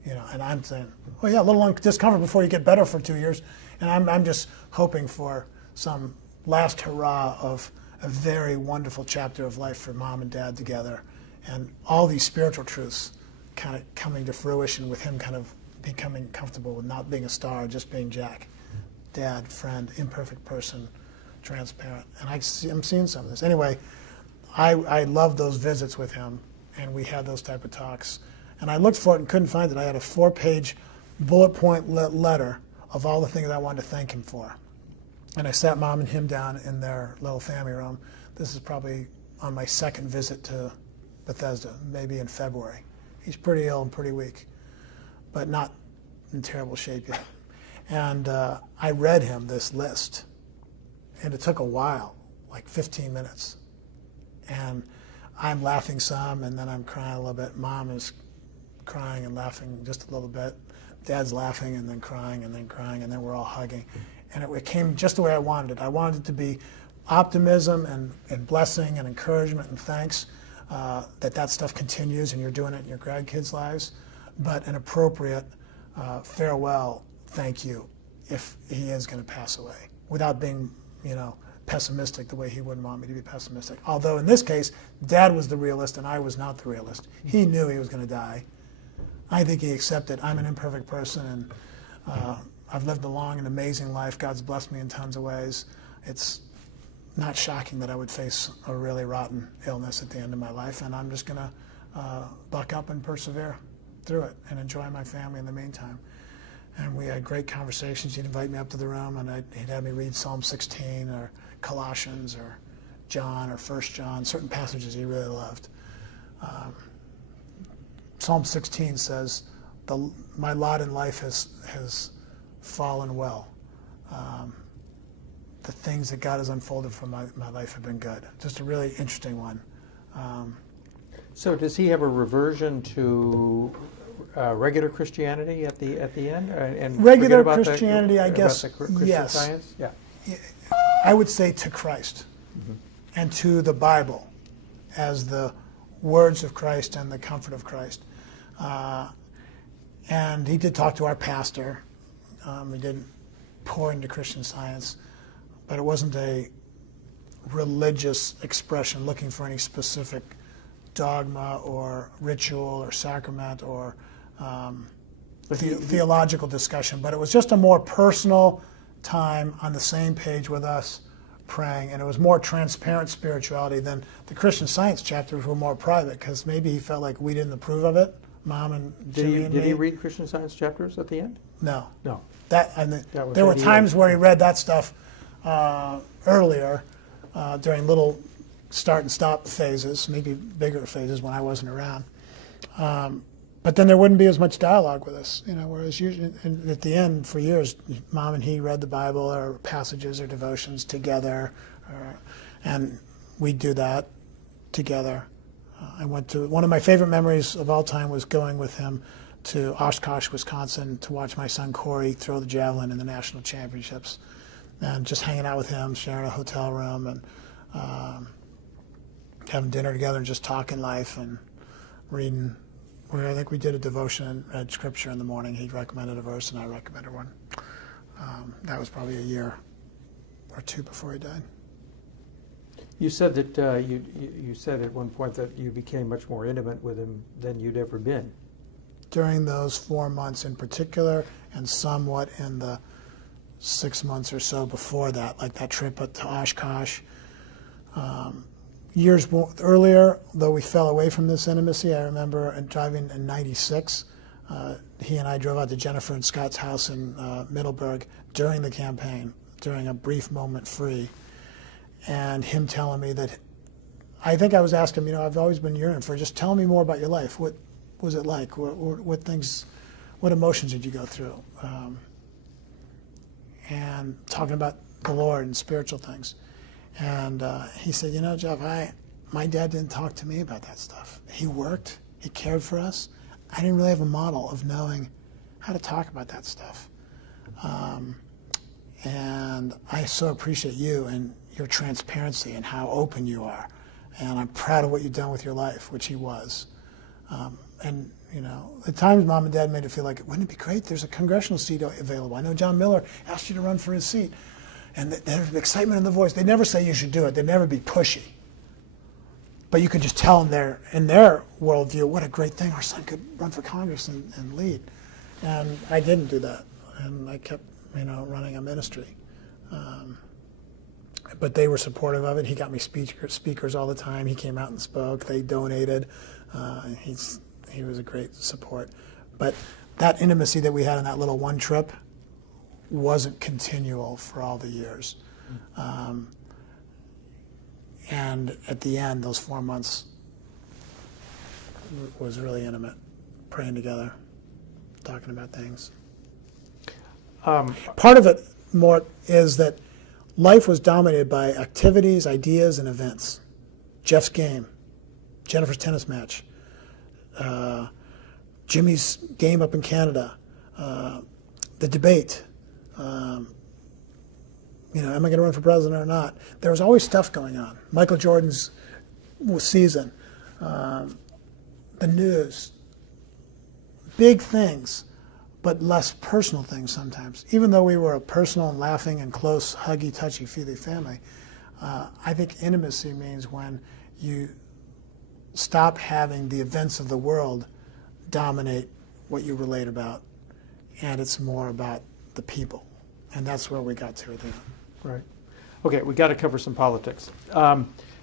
You know, and I'm saying, well, yeah, a little discomfort before you get better for 2 years. And I'm just hoping for some last hurrah of a very wonderful chapter of life for Mom and Dad together. And all these spiritual truths kind of coming to fruition with him kind of becoming comfortable with not being a star, just being Jack. Dad, friend, imperfect person, transparent. And I'm seeing some of this. Anyway, I loved those visits with him, and we had those type of talks. And I looked for it and couldn't find it. I had a 4-page bullet point letter of all the things I wanted to thank him for. And I sat Mom and him down in their little family room. This is probably on my second visit to Bethesda, maybe in February. He's pretty ill and pretty weak, but not in terrible shape yet. And I read him this list, and it took a while, like 15 minutes. And I'm laughing some, and then I'm crying a little bit. Mom is crying and laughing just a little bit. Dad's laughing and then crying and then crying, and then we're all hugging. And it came just the way I wanted it. I wanted it to be optimism and blessing and encouragement and thanks that stuff continues and you're doing it in your grandkids' lives, but an appropriate farewell thank you if he is going to pass away, without being, pessimistic the way he wouldn't want me to be pessimistic. Although in this case, Dad was the realist and I was not the realist. He knew he was going to die. I think he accepted I'm an imperfect person, and I've lived a long and amazing life. God's blessed me in tons of ways. It's not shocking that I would face a really rotten illness at the end of my life, and I'm just going to buck up and persevere through it and enjoy my family in the meantime. And we had great conversations. He'd invite me up to the room, and he'd have me read Psalm 16 or Colossians or John or 1 John, certain passages he really loved. Psalm 16 says, my lot in life has fallen well. The things that God has unfolded for my life have been good. Just a really interesting one. So does he have a reversion to regular Christianity at the end? And regular Christianity, I guess, about the Christian yes. Science? Yeah. I would say to Christ and to the Bible as the words of Christ and the comfort of Christ. And he did talk to our pastor. He didn't pour into Christian Science, but it wasn't a religious expression looking for any specific dogma or ritual or sacrament or theological discussion, but it was just a more personal time on the same page with us praying, and it was more transparent spirituality than the Christian Science chapters were more private, because maybe he felt like we didn't approve of it, Mom and Jimmy and me. Did he read Christian Science chapters at the end? No. No. There were times where he read that stuff earlier during little start and stop phases, maybe bigger phases when I wasn't around. But then there wouldn't be as much dialogue with us, whereas usually at the end for years, Mom and he read the Bible or passages or devotions together, and we'd do that together. I went to, one of my favorite memories of all time was going with him to Oshkosh, Wisconsin to watch my son Corey throw the javelin in the national championships, and just hanging out with him, sharing a hotel room, and having dinner together and just talking life and reading. I think we did a devotion and read scripture in the morning. He recommended a verse and I recommended one. That was probably a year or two before he died. You said that you said at one point that you became much more intimate with him than you'd ever been. During those 4 months in particular, and somewhat in the 6 months or so before that, like that trip up to Oshkosh. Years earlier, though we fell away from this intimacy, I remember driving in '96. He and I drove out to Jennifer and Scott's house in Middleburg during the campaign, during a brief moment free, and him telling me that, I think I was asking him, I've always been yearning for, just tell me more about your life. What was it like? What emotions did you go through? And talking about the Lord and spiritual things. And he said, Jeff, my dad didn't talk to me about that stuff. He worked, he cared for us. I didn't really have a model of knowing how to talk about that stuff. And I so appreciate you and your transparency and how open you are. And I'm proud of what you've done with your life, which he was. And, you know, at times Mom and Dad made it feel like, wouldn't it be great? There's a congressional seat available. I know John Miller asked you to run for his seat. And there's excitement in the voice. They never say you should do it. They'd never be pushy. But you could just tell them in their worldview, what a great thing. Our son could run for Congress and lead. And I didn't do that. And I kept, you know, running a ministry. But they were supportive of it. He got me speakers all the time. He came out and spoke. They donated. He was a great support. But that intimacy that we had on that little one trip wasn't continual for all the years. And at the end, those 4 months was really intimate, praying together, talking about things. Part of it more is that life was dominated by activities, ideas, and events. Jeff's game, Jennifer's tennis match, Jimmy's game up in Canada, the debate, you know, am I going to run for president or not? There was always stuff going on. Michael Jordan's season, the news, big things, but less personal things sometimes. Even though we were a personal and laughing and close, huggy, touchy-feely family, I think intimacy means when you stop having the events of the world dominate what you relate about, and it's more about the people. And that's where we got to at the end. Right. Okay, we got to cover some politics.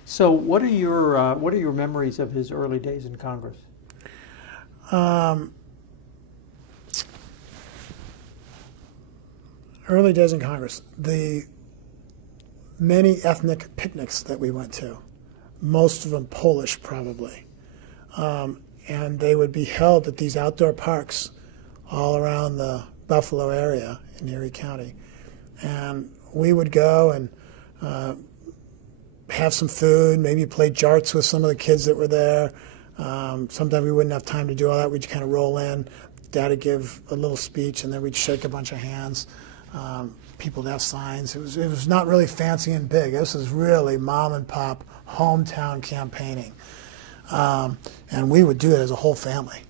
So, what are your memories of his early days in Congress? Early days in Congress, the many ethnic picnics that we went to, most of them Polish probably, and they would be held at these outdoor parks all around the Buffalo area in Erie County. And we would go and have some food, maybe play jarts with some of the kids that were there. Sometimes we wouldn't have time to do all that. We'd kind of roll in. Dad would give a little speech, and then we'd shake a bunch of hands. People would have signs. It was not really fancy and big. This was really mom and pop hometown campaigning. And we would do it as a whole family.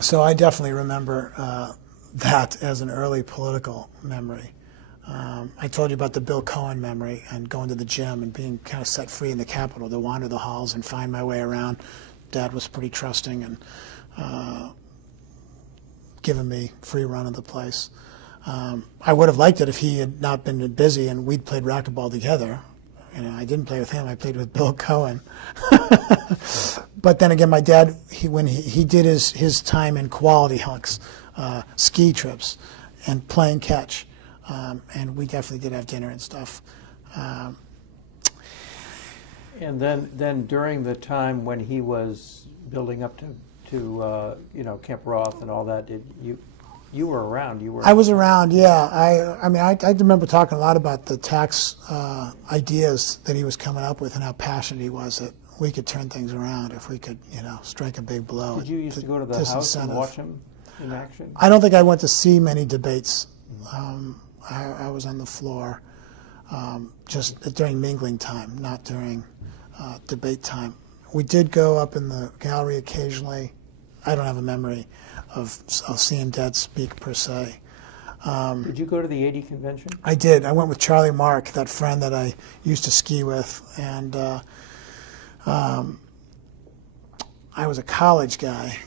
So I definitely remember that as an early political memory. I told you about the Bill Cohen memory and going to the gym and being kind of set free in the Capitol to wander the halls and find my way around. Dad was pretty trusting and giving me free run of the place. I would have liked it if he had not been busy and we'd played racquetball together. You know, I didn't play with him. I played with Bill Cohen. But then again, my dad, when he did his time in quality hunks, ski trips, and playing catch, and we definitely did have dinner and stuff. And then during the time when he was building up to you know, Camp Roth and all that, you were around? I was around, yeah. I mean, I remember talking a lot about the tax ideas that he was coming up with and how passionate he was that we could turn things around if we could, you know, strike a big blow. Did you used to go to the House and watch him in action? I don't think I went to see many debates. I was on the floor just during mingling time, not during debate time. We did go up in the gallery occasionally. I don't have a memory of seeing Dad speak per se. Did you go to the 80 convention? I did. I went with Charlie Mark, that friend that I used to ski with, and I was a college guy,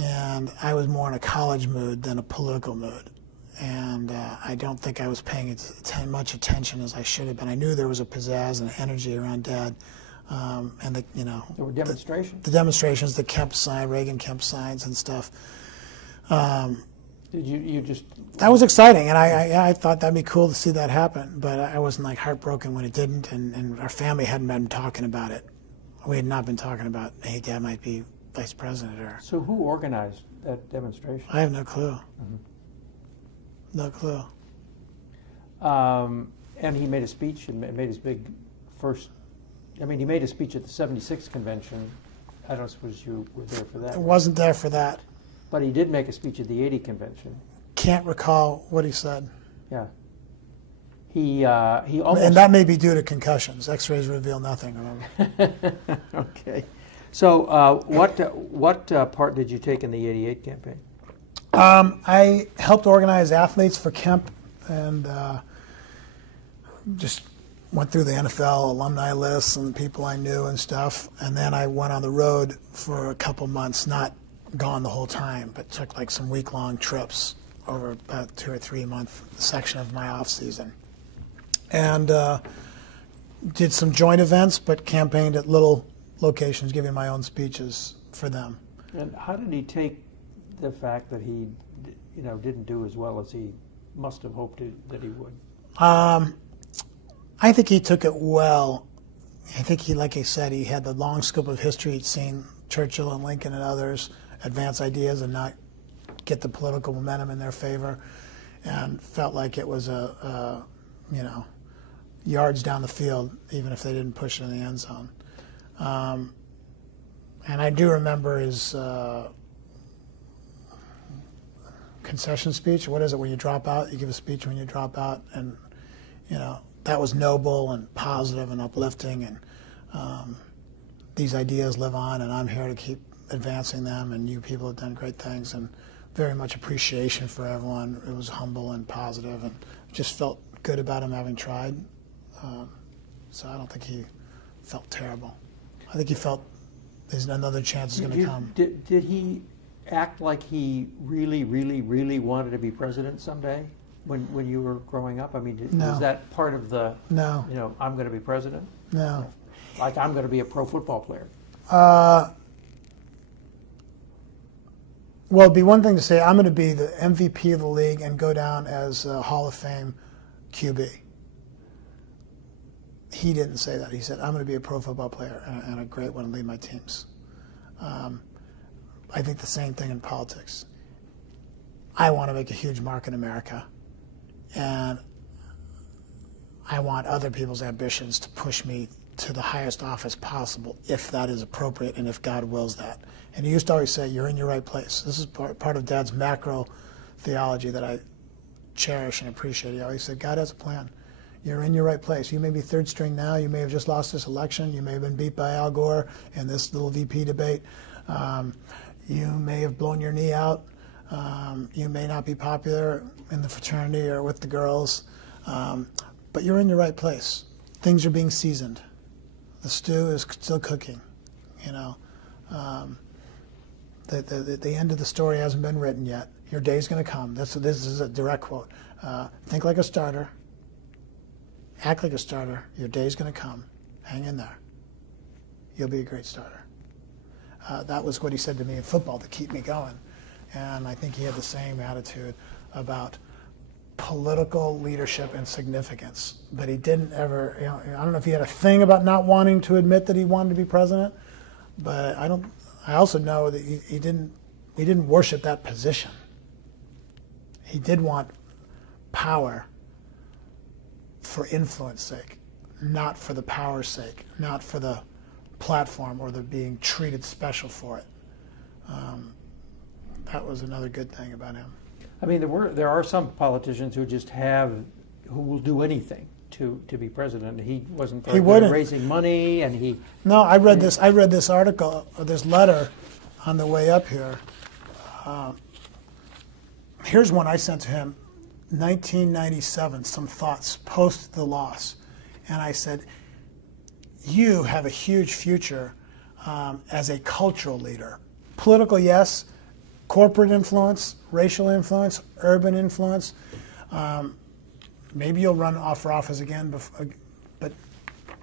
and I was more in a college mood than a political mood. And I don't think I was paying much attention as I should have been. I knew there was a pizzazz and energy around Dad. And there were demonstrations. The demonstrations, the Kemp sign, Reagan Kemp signs and stuff. Did you just? That was exciting, and I thought that'd be cool to see that happen. But I wasn't like heartbroken when it didn't, and our family hadn't been talking about it. We had not been talking about, hey, Dad might be vice president or. So who organized that demonstration? I have no clue. Mm-hmm. No clue. And he made a speech and made his big first. I mean, he made a speech at the '76 convention. I don't suppose you were there for that. I wasn't there for that. But he did make a speech at the '80 convention. Can't recall what he said. Yeah. He almost... And that may be due to concussions. X-rays reveal nothing, remember? Okay. So what part did you take in the '88 campaign? I helped organize athletes for Kemp and just went through the NFL alumni lists and the people I knew and stuff. And then I went on the road for a couple months, not gone the whole time, but took like some week-long trips over about 2 or 3 month section of my off season. And did some joint events, but campaigned at little locations, giving my own speeches for them. And how did he take the fact that he, didn't do as well as he must have hoped that he would? I think he took it well. I think he, like I said, he had the long scope of history. He'd seen Churchill and Lincoln and others advance ideas and not get the political momentum in their favor, and felt like it was yards down the field, even if they didn't push it in the end zone. And I do remember his concession speech. What is it when you drop out? You give a speech when you drop out, and that was noble and positive and uplifting. And these ideas live on, and I'm here to keep advancing them. And you people have done great things, and very much appreciation for everyone. It was humble and positive, and just felt good about him having tried. So I don't think he felt terrible. I think he felt there's another chance is going to come. Did he act like he really, really, really wanted to be president someday when you were growing up? I mean, No. was that part of the, No. I'm going to be president? No. Like I'm going to be a pro football player? Well, it'd be one thing to say, I'm going to be the MVP of the league and go down as a Hall of Fame QB. He didn't say that. He said, I'm going to be a pro football player and a great one and lead my teams. I think the same thing in politics. I want to make a huge mark in America, and I want other people's ambitions to push me to the highest office possible, if that is appropriate and if God wills that. And he used to always say, you're in your right place. This is part of Dad's macro theology that I cherish and appreciate. He always said, God has a plan. You're in your right place. You may be third string now. You may have just lost this election. You may have been beat by Al Gore in this little VP debate. You may have blown your knee out. You may not be popular in the fraternity or with the girls. But you're in your right place. Things are being seasoned. The stew is still cooking. The end of the story hasn't been written yet. Your day's going to come. This is a direct quote. Think like a starter. Act like a starter. Your day's going to come. Hang in there. You'll be a great starter. That was what he said to me in football to keep me going. And I think he had the same attitude about political leadership and significance. But he didn't ever, I don't know if he had a thing about not wanting to admit that he wanted to be president, but I also know that he didn't worship that position. He did want power for influence sake, not for the power's sake, not for the platform or the being treated special for it. That was another good thing about him. I mean, there are some politicians who who will do anything to be president. He wasn't very good at raising money, and he. No, I read this article, this letter, on the way up here. Here's one I sent to him, 1997. Some thoughts post the loss, and I said, "You have a huge future as a cultural leader. Political, yes. Corporate influence, racial influence, urban influence. Maybe you'll run for office again, but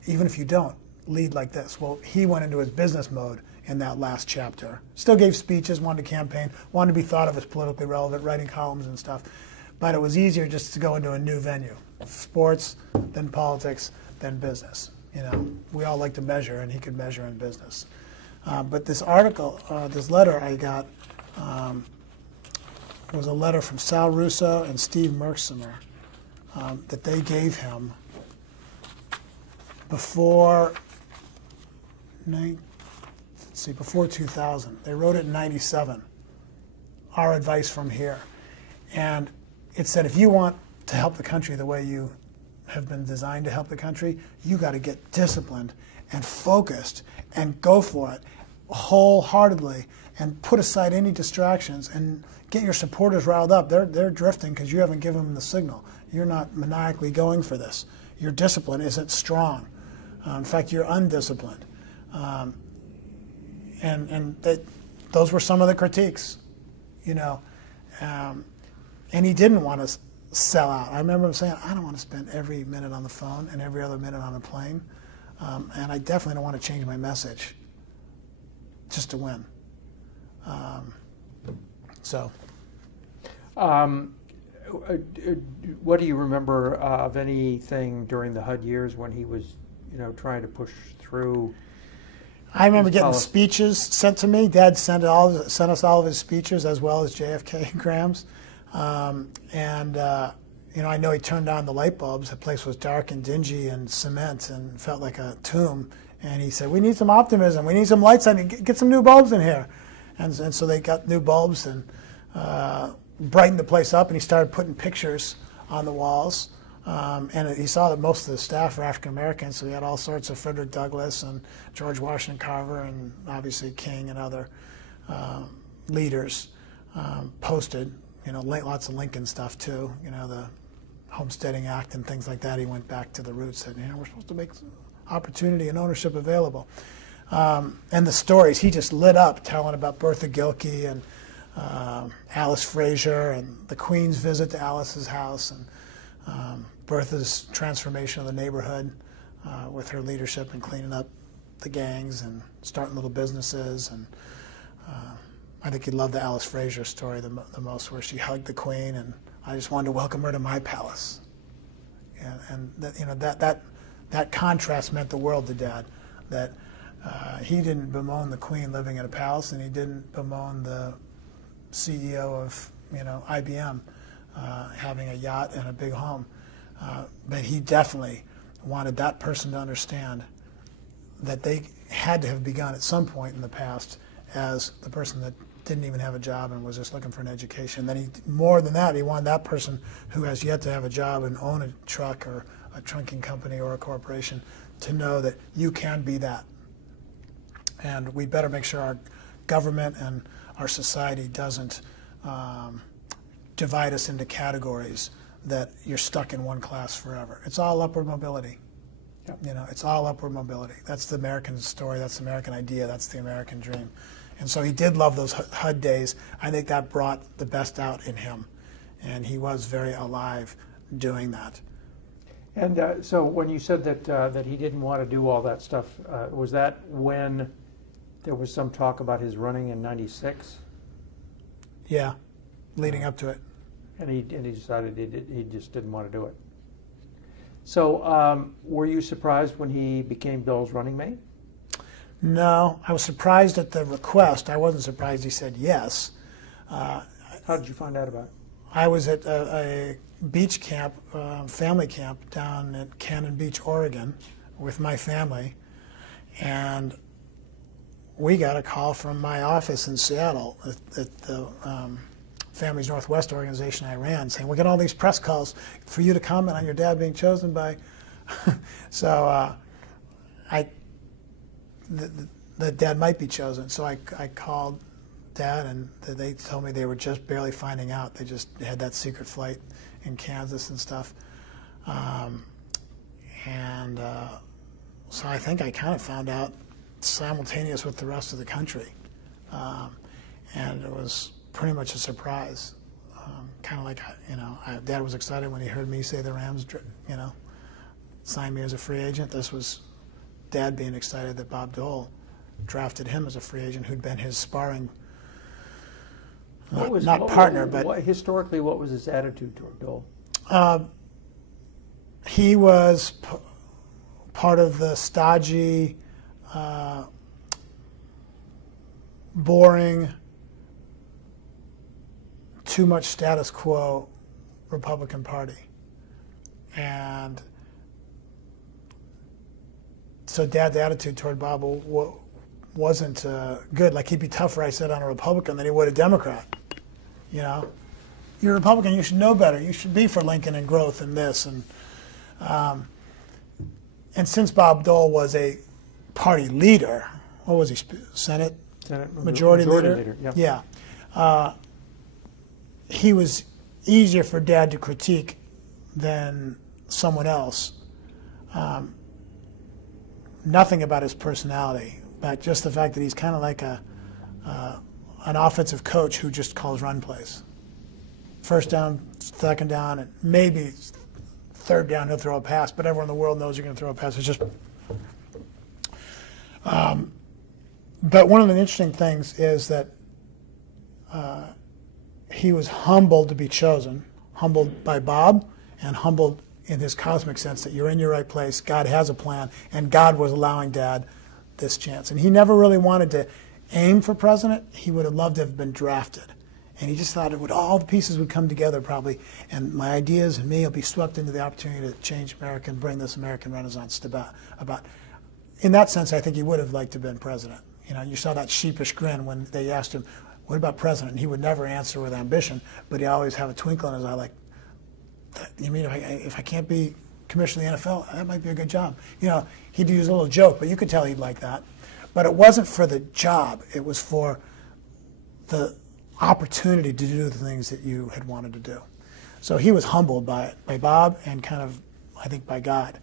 even if you don't, lead like this." Well, he went into his business mode in that last chapter. Still gave speeches, wanted to campaign, wanted to be thought of as politically relevant, writing columns and stuff. But it was easier just to go into a new venue. Sports, then politics, then business. We all like to measure, and he could measure in business. But this article, this letter I got, was a letter from Sal Russo and Steve Merksimer that they gave him before 2000. They wrote it in '97. our advice from here. And it said, if you want to help the country the way you have been designed to help the country, you got to get disciplined and focused and go for it wholeheartedly and put aside any distractions and get your supporters riled up. They're drifting because you haven't given them the signal. You're not maniacally going for this. Your discipline isn't strong. In fact, you're undisciplined. Those were some of the critiques, you know. And he didn't want to sell out. I remember him saying, I don't want to spend every minute on the phone and every other minute on a plane. And I definitely don't want to change my message just to win. What do you remember of anything during the HUD years when he was, you know, trying to push through? I remember getting speeches sent to me. Dad sent us all of his speeches as well as JFK and Graham's. You know, I know he turned on the light bulbs. The place was dark and dingy and cement and felt like a tomb. And he said, we need some optimism. We need some lights on. Get some new bulbs in here. And so they got new bulbs and brightened the place up. And he started putting pictures on the walls. And he saw that most of the staff were African Americans, so he had all sorts of Frederick Douglass and George Washington Carver and obviously King and other leaders posted. You know, lots of Lincoln stuff too. You know, the Homesteading Act and things like that. He went back to the roots and, you know, we're supposed to make opportunity and ownership available. And the stories, he just lit up telling about Bertha Gilkey and Alice Fraser and the Queen's visit to Alice's house and Bertha's transformation of the neighborhood with her leadership and cleaning up the gangs and starting little businesses. And I think he loved the Alice Fraser story the most, where she hugged the Queen, and I just wanted to welcome her to my palace. And that, you know, that contrast meant the world to Dad. That he didn't bemoan the Queen living in a palace, and he didn't bemoan the CEO of, you know, IBM having a yacht and a big home. But he definitely wanted that person to understand that they had to have begun at some point in the past as the person that didn't even have a job and was just looking for an education. Then he, more than that, he wanted that person who has yet to have a job and own a truck or a trunking company or a corporation to know that you can be that. And we better make sure our government and our society doesn't divide us into categories that you're stuck in one class forever. It's all upward mobility. Yep. You know, it's all upward mobility. That's the American story. That's the American idea. That's the American dream. And so he did love those HUD days. I think that brought the best out in him. And he was very alive doing that. And so when you said that he didn't want to do all that stuff, was that when there was some talk about his running in '96? Yeah, leading up to it. And he decided he just didn't want to do it. So were you surprised when he became Bill's running mate? No, I was surprised at the request. I wasn't surprised he said yes. How did you find out about it? I was at a beach camp, family camp down at Cannon Beach, Oregon, with my family, and we got a call from my office in Seattle at the Families Northwest organization I ran, saying, we got all these press calls for you to comment on your dad being chosen by. So that Dad might be chosen. So I called Dad, and they told me they were just barely finding out. They just had that secret flight in Kansas and stuff. So I think I kind of found out simultaneous with the rest of the country. And it was pretty much a surprise. Kind of like, you know, Dad was excited when he heard me say the Rams, you know, signed me as a free agent. This was Dad being excited that Bob Dole drafted him as a free agent, who'd been his sparring, but historically, what was his attitude toward Dole? He was part of the stodgy, boring, too much status quo Republican Party. And so Dad's attitude toward Bob wasn't good. Like, he'd be tougher, I said, on a Republican than he would a Democrat. You know, you're a Republican, you should know better. You should be for Lincoln and growth and this. And since Bob Dole was a party leader, what was he, Senate Majority Leader? Yeah. He was easier for Dad to critique than someone else. Nothing about his personality, but just the fact that he's kind of like an offensive coach who just calls run plays. First down, second down, and maybe third down he'll throw a pass, but everyone in the world knows you're going to throw a pass. It's just. But one of the interesting things is that he was humbled to be chosen, humbled by Bob, and humbled in his cosmic sense that you're in your right place, God has a plan, and God was allowing Dad this chance. And he never really wanted to aim for president. He would have loved to have been drafted. And he just thought all the pieces would come together probably, and my ideas and me will be swept into the opportunity to change America and bring this American Renaissance to about. In that sense, I think he would have liked to have been president. You know, you saw that sheepish grin when they asked him, what about president? And he would never answer with ambition, but he'd always have a twinkle in his eye like, you mean if I can't be commissioner of the NFL, that might be a good job. You know, he'd use a little joke, but you could tell he'd like that. But it wasn't for the job. It was for the opportunity to do the things that you had wanted to do. So he was humbled by it, by Bob, and kind of, I think, by God.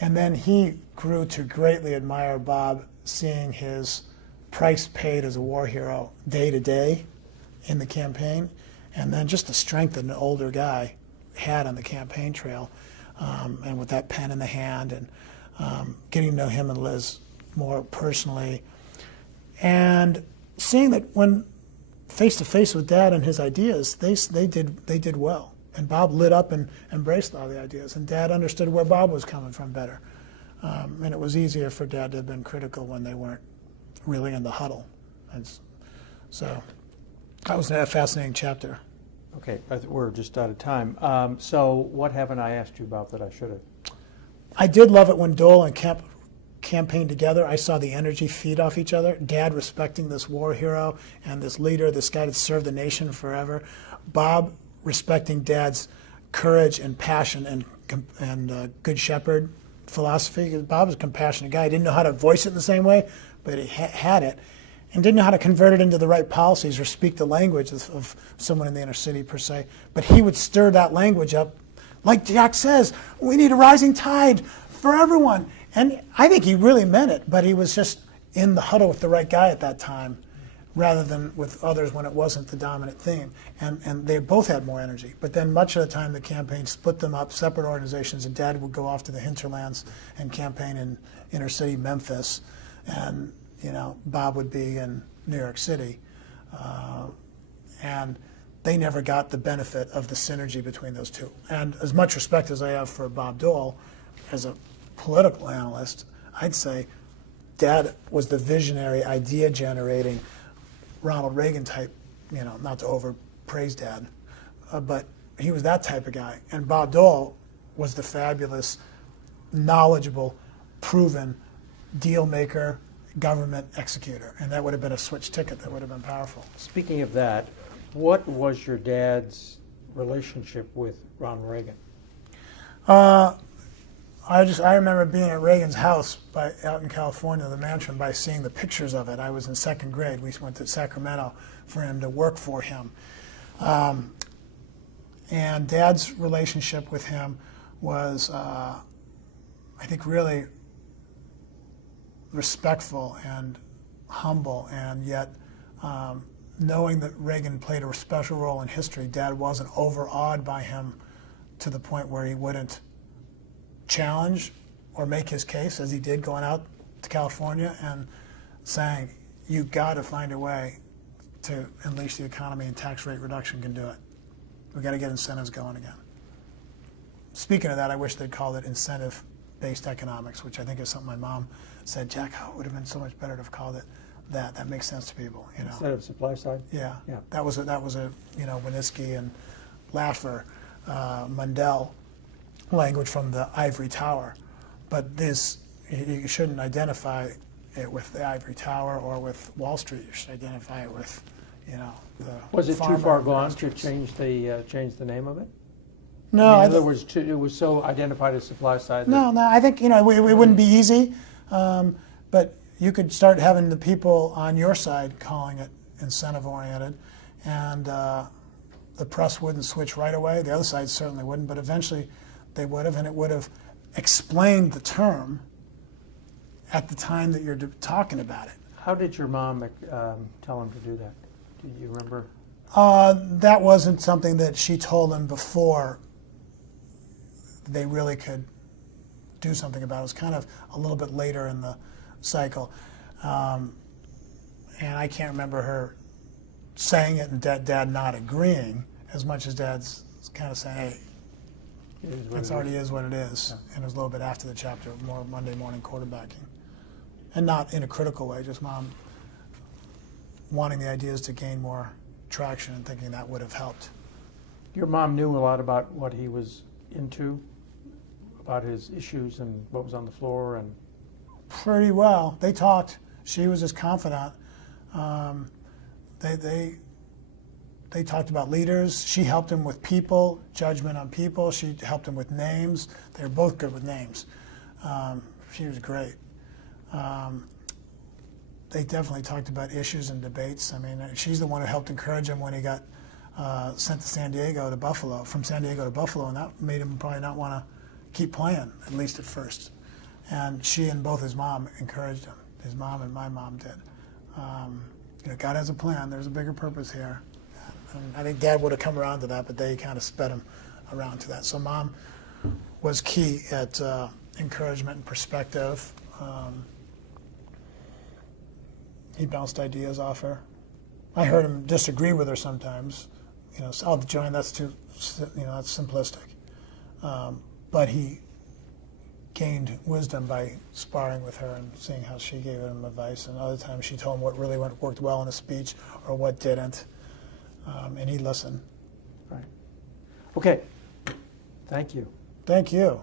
And then he grew to greatly admire Bob, seeing his price paid as a war hero day to day in the campaign, and then just the strength that an older guy had on the campaign trail, and with that pen in the hand, and getting to know him and Liz more personally, and seeing that when face to face with Dad and his ideas, they did well. And Bob lit up and embraced all the ideas, and Dad understood where Bob was coming from better. And it was easier for Dad to have been critical when they weren't really in the huddle. And so that was a fascinating chapter. Okay, we're just out of time. So what haven't I asked you about that I should have? I did love it when Dole and Kemp campaigned together. I saw the energy feed off each other. Dad respecting this war hero and this leader, this guy that served the nation forever. Bob respecting Dad's courage and passion and good shepherd philosophy. Bob was a compassionate guy. He didn't know how to voice it in the same way, but he had it, and didn't know how to convert it into the right policies or speak the language of someone in the inner city per se. But he would stir that language up. Like Jack says, we need a rising tide for everyone. And I think he really meant it, but he was just in the huddle with the right guy at that time, rather than with others when it wasn't the dominant theme. And they both had more energy. But then much of the time the campaign split them up, separate organizations, and Dad would go off to the hinterlands and campaign in inner city Memphis. And, you know, Bob would be in New York City. And they never got the benefit of the synergy between those two. And as much respect as I have for Bob Dole, as a political analyst, I'd say Dad was the visionary, idea-generating, Ronald Reagan type, you know, not to overpraise Dad, but he was that type of guy. And Bob Dole was the fabulous, knowledgeable, proven deal maker, government executor. And that would have been a switch ticket that would have been powerful. Speaking of that, what was your dad's relationship with Ronald Reagan? I remember being at Reagan's house out in California, the mansion, by seeing the pictures of it. I was in second grade. We went to Sacramento for him to work for him. And Dad's relationship with him was, I think, really respectful and humble, and yet knowing that Reagan played a special role in history, Dad wasn't overawed by him to the point where he wouldn't challenge or make his case, as he did going out to California and saying, you've got to find a way to unleash the economy, and tax rate reduction can do it. We've got to get incentives going again. Speaking of that, I wish they'd called it incentive-based economics, which I think is something my mom said, Jack, it would have been so much better to have called it that. That makes sense to people, you know. Instead of supply side? Yeah. That was a you know, Winitsky and Laffer, Mundell language from the ivory tower. But this, you shouldn't identify it with the ivory tower or with Wall Street. You should identify it with, you know, the Was it too farmer far gone to restaurants. change the name of it? No, I mean, I in other words, it was so identified as supply side. no, I think, you know, it wouldn't be easy, but you could start having the people on your side calling it incentive-oriented, and the press wouldn't switch right away. The other side certainly wouldn't, but eventually they would have, and it would have explained the term at the time that you're talking about it. How did your mom tell him to do that? Do you remember? That wasn't something that she told him before they really could do something about it. It was kind of a little bit later in the cycle. And I can't remember her saying it and Dad not agreeing as much as Dad's kind of saying, hey, it already is what it is. Yeah. And it was a little bit after the chapter, more Monday morning quarterbacking. And not in a critical way, just Mom wanting the ideas to gain more traction and thinking that would have helped. Your mom knew a lot about what he was into, about his issues and what was on the floor, and pretty well. They talked. She was his confidant. They talked about leaders. She helped him with people, judgment on people. She helped him with names. They were both good with names. She was great. They definitely talked about issues and debates. I mean, she's the one who helped encourage him when he got sent to San Diego to Buffalo, from San Diego to Buffalo, and that made him probably not want to keep playing, at least at first. And she and both his mom encouraged him. His mom and my mom did. You know, God has a plan. There's a bigger purpose here. And I think Dad would have come around to that, but they kind of sped him around to that. So Mom was key at encouragement and perspective. He bounced ideas off her. I heard him disagree with her sometimes. You know, oh, Joanne, that's too, you know, that's simplistic. But he gained wisdom by sparring with her and seeing how she gave him advice. And other times she told him what really worked well in a speech or what didn't. And he listened. Right. Okay. Thank you. Thank you.